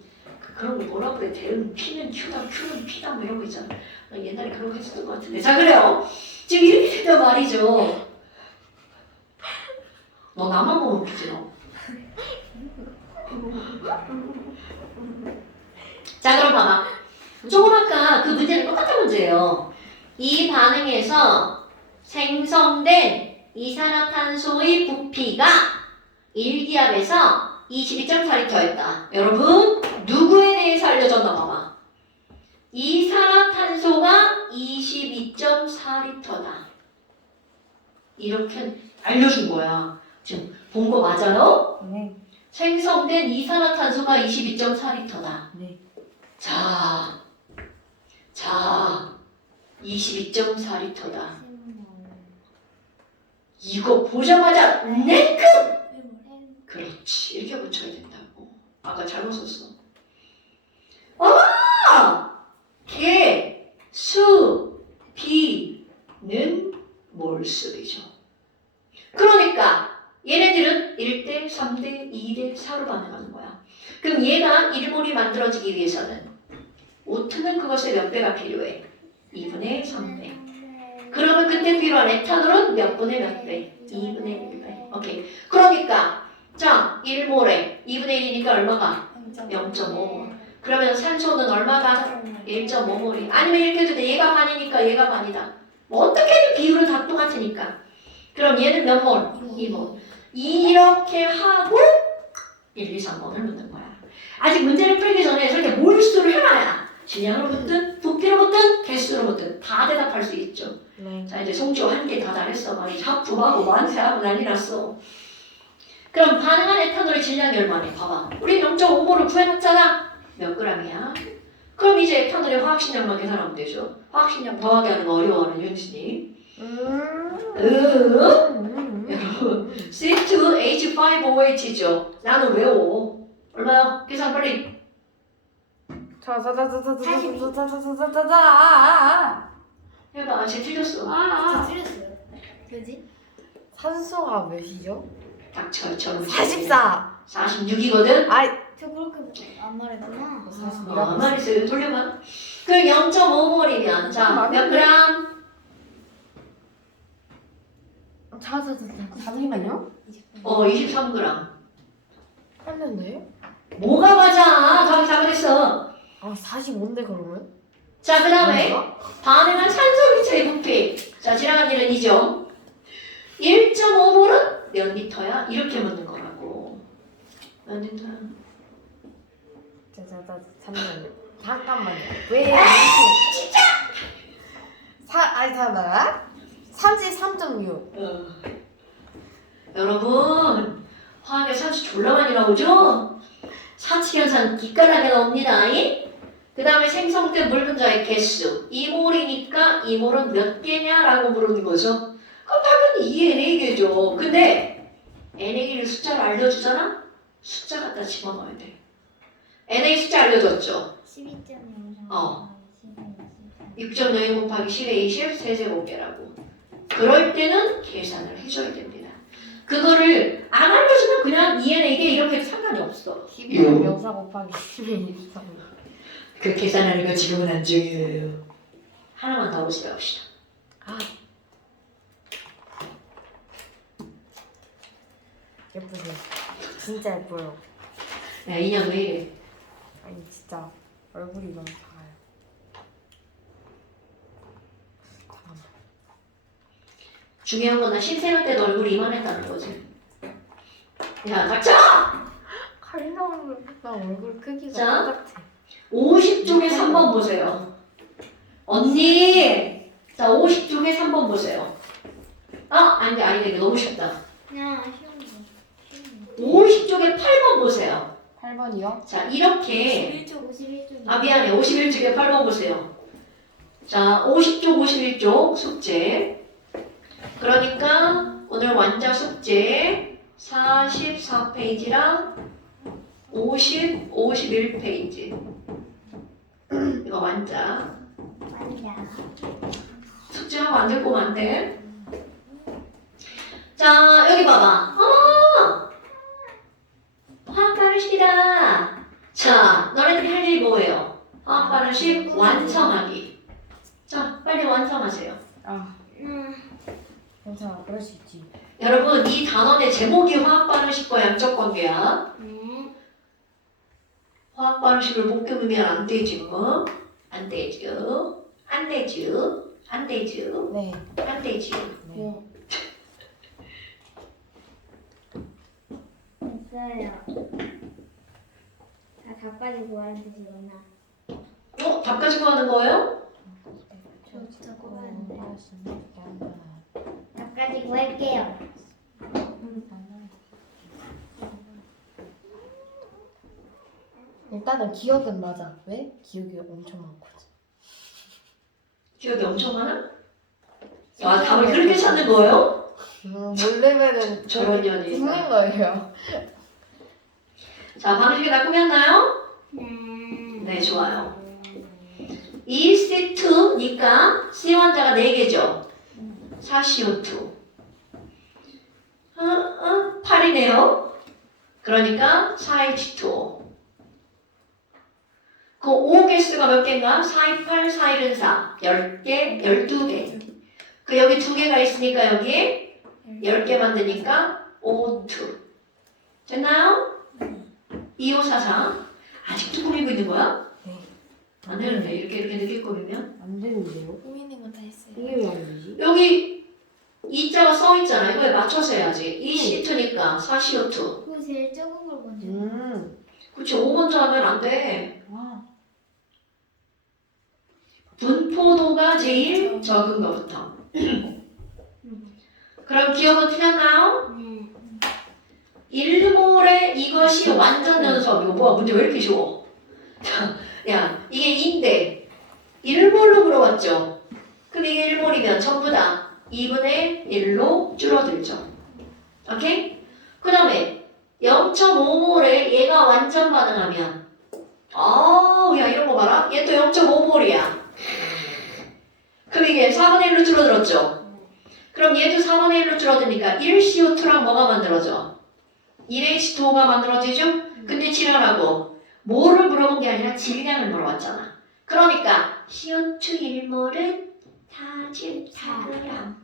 그런 거 뭐라 그래? 대응, P는 Q다, Q는 P다, 뭐 이런 거 있잖아. 옛날에 그런 거 했었던 것 같은데. 자, 그래요. 지금 이렇게 됐단 말이죠. 너 나만 보면 웃기지, 너. 자, 그럼 봐봐. 조금 아까 그 문제는 똑같은 문제예요. 이 반응에서 생성된 이산화탄소의 부피가 1기압에서 22.4리터였다. 여러분, 누구에 대해서 알려줬나 봐봐. 이산화탄소가 22.4리터다. 이렇게 알려준 거야. 지금 본 거 맞아요? 네. 생성된 이산화탄소가 22.4리터다. 네. 자, 22.4리터다. 이거 보자마자 냉큼! 그렇지, 이렇게 붙여야 된다고. 아까 잘못 썼어. 이렇게 수, 비는 몰수이죠. 그러니까 얘네들은 1대, 3대, 2대, 4로 반응하는 거야. 그럼 얘가 일몰이 만들어지기 위해서는 오트는 그것의 몇 배가 필요해? 2분의 3배. 그러면 그때 필요한 에탄올은 몇 분의 몇 배? 2분의 1배. 오케이. 그러니까 자 1몰에 2분의 1이니까 얼마가? 0.5몰. 그러면 산소는 얼마가? 1.5몰이. 아니면 이렇게 해도 돼. 얘가 반이니까 얘가 반이다. 뭐 어떻게든 비율은 다 똑같으니까. 그럼 얘는 몇 몰? 2몰. 이렇게 하고 1, 2, 3몰을 넣는 거야. 아직 문제를 풀기 전에 저렇게 몰수를 해놔야 질량으로 붙든 부피로 붙든 개수로 붙든 다 대답할 수 있죠. 네. 자 이제 송지호 한 개 다 잘했어. 막 작품하고 만세하고 난리 났어. 그럼 반응한 에탄올의 질량이 얼마네? 봐봐. 우리 0.5몰을 구해놨잖아. 몇 g이야? 그럼 이제 에탄올의 화학식량만 계산하면 되죠. 화학식량 더하기 하는 거 어려워하는 윤진이. 여러분 C2H5OH죠. 나는 외워. 얼마요? 계산 빨리. 해봐. 쟤 틀렸어. 진짜 틀렸어요. 그지? 산소가 몇이죠? 닥쳐. 저는 44. 46이거든. 아이, 저 그렇게 안 말했구나. 42라고. 말했어요. 돌려봐. 그 0.5몰이면 자 몇 그램? 잠시만요. 23g. 했는데요? 뭐가 맞아? 저기 잘못했어. 아, 45인데 그러면? 자, 그 다음에 뭔가? 반응한 산소 기체의 부피. 자, 지나간 일은 2죠. 1.5몰은 몇 리터야? 이렇게 묻는 거라고. 몇 리터야? 잠시만요. 잠깐만요. 왜? 진짜! 아니, 잠깐만. 33.6. 여러분, 화학에 산수 졸라 많이 나오죠? 사치현상 기깔나게 나옵니다. 그 다음에 생성된 물 분자의 개수. 2몰이니까 2몰은 몇 개냐라고 물어보는 거죠. 그럼 당연히 2의 4개죠. 근데 NA를 숫자를 알려주잖아? 숫자 갖다 집어넣어야 돼. NA 숫자 알려줬죠? 12.0. 6.01 곱하기 10의 20 세제곱계라고. 그럴 때는 계산을 해줘야 됩니다. 그거를 안 알려주면 그냥 2n에 이게 이렇게 해도 상관이 없어. 12.04 곱하기 10의 23. 그 계산하는 거 지금은 안 중요해요. 하나만 더 보시다 봅시다. 아. 예쁘세요. 진짜 예뻐요. 야, 인형 왜 이래? 아니, 진짜 얼굴이 너무 작아요. 잠깐만. 중요한 건 나 신생아 때도 얼굴이 이만했다는 거지. 야, 닥쳐! 칼 나오는 나 얼굴 크기가 자. 똑같아. 50쪽에 3번 보세요. 언니! 자, 50쪽에 3번 보세요. 아닌데, 이거 너무 쉽다. 그냥 쉬운 거. 50쪽에 8번 보세요. 8번이요? 자, 이렇게. 51쪽. 미안해. 51쪽에 8번 보세요. 자, 50쪽, 51쪽 숙제. 그러니까 오늘 완자 숙제 44페이지랑 50, 51페이지. 이거 완자. 아니야. 숙제하고 안 들고 오면 안 돼. 자, 여기 봐봐. 화학 반응식이다. 자, 너네들이 할 일이 뭐예요? 화학 반응식 완성하기. 자, 빨리 완성하세요. 괜찮아. 그럴 수 있지. 여러분, 이 단원의 제목이 화학 반응식과 양적 관계야. 네. 화학 반응식을 목격하면 안 되죠. 안 되죠. 안 되죠. 안 되죠. 네. 안 되죠. 네. 됐어요. 다 가지고 하는 뜻이구나. 답 가지고 하는 거예요? 저 자꾸 하는데. 다 가지고 할게요. 일단은 기억은 맞아. 왜? 기억이 엄청 많거든. 기억이 엄청 많아? 아, 답을 그렇게 찾는 거예요? 몰래면은 저런 년이. 듣는 거예요. 자, 반응식이 다 꾸몄나요? 네. 네, 좋아요. 2C2니까 C 환자가 4개죠. 4CO2. 8이네요. 그러니까 4H2O. 그 O 개수가 몇 개인가? 428, 414. 10개, 12개. 그 여기 2개가 있으니까 여기 10개 만드니까 O2. 됐나요? 2544. 아직도 꾸미고 있는 거야? 네. 안 되는데 이렇게 늦게 꾸미면? 안 되는데요? 꾸미는 건 다 했어요. 이게 왜 안 되지? 여기 이자가 써있잖아. 이거에 맞춰서 해야지. 이 시트니까 4CO2. 그거 제일 적은 걸 먼저. 그치, 5 먼저 하면 안 돼. 와. 분포도가 제일 적은 것부터. 그럼 기억은 틀렸나요? 네. 1몰에 이것이 완전 연섭이고 뭐야 문제 왜 이렇게 쉬워? 야 이게 인데 1몰로 물어봤죠. 그럼 이게 1몰이면 전부 다 2분의 1로 줄어들죠. 오케이? 그 다음에 0.5몰에 얘가 완전 반응하면 야 이런 거 봐라. 얘 또 0.5몰이야. 그럼 이게 4분의 1로 줄어들었죠. 그럼 얘도 4분의 1로 줄어드니까 1CO2랑 뭐가 만들어져? 1H2O가 만들어지죠? 근데 지랄하고 뭐를 물어본 게 아니라 질량을 물어봤잖아. 그러니까 CO2 1몰은 44g,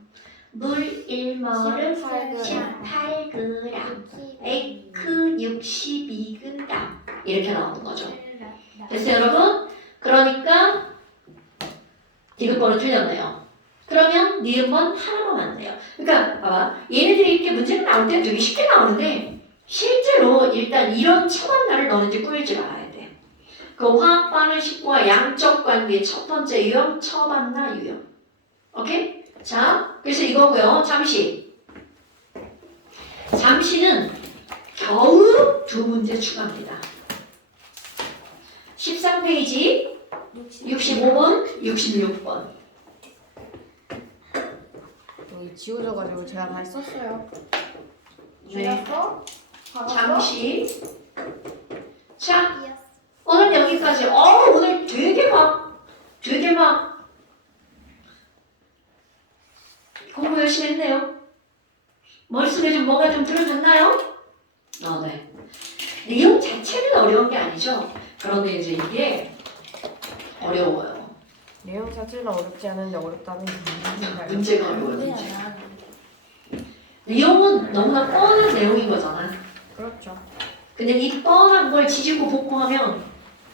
물 1몰은 18g, 에크 62g 이렇게 나오는 거죠. 됐어요 여러분? 그러니까 디귿번은 틀렸네요. 그러면 니은번 하나만 맞네요. 그러니까 봐봐 얘네들이 이렇게 문제가 나올 때는 되게 쉽게 나오는데 실제로 일단 이런 처만날을 너는 이제 꾸밀 줄 알아야 돼. 그 화학 반응식과 양적 관계 첫 번째 유형 처만나 유형. 오케이? 자, 그래서 이거고요. 잠시는 겨우 2문제 추가합니다. 13페이지 65번, 66번. 여기 지워져가지고 제가 다 썼어요. 네. 지웠어? 잠시. 자, 오늘 여기까지. 오늘 되게 막 공부 열심히 했네요. 머릿속에 좀 뭐가 좀 들어졌나요? 네. 내용 자체는 어려운 게 아니죠. 그런데 이제 이게 어려워요. 내용 자체는 어렵지 않은데 어렵다는 게 문제가 어려워요. 네, 문제. 안 내용은 너무나 뻔한 내용인 거잖아. 그렇죠. 근데 이 뻔한 걸 지지고 볶고하면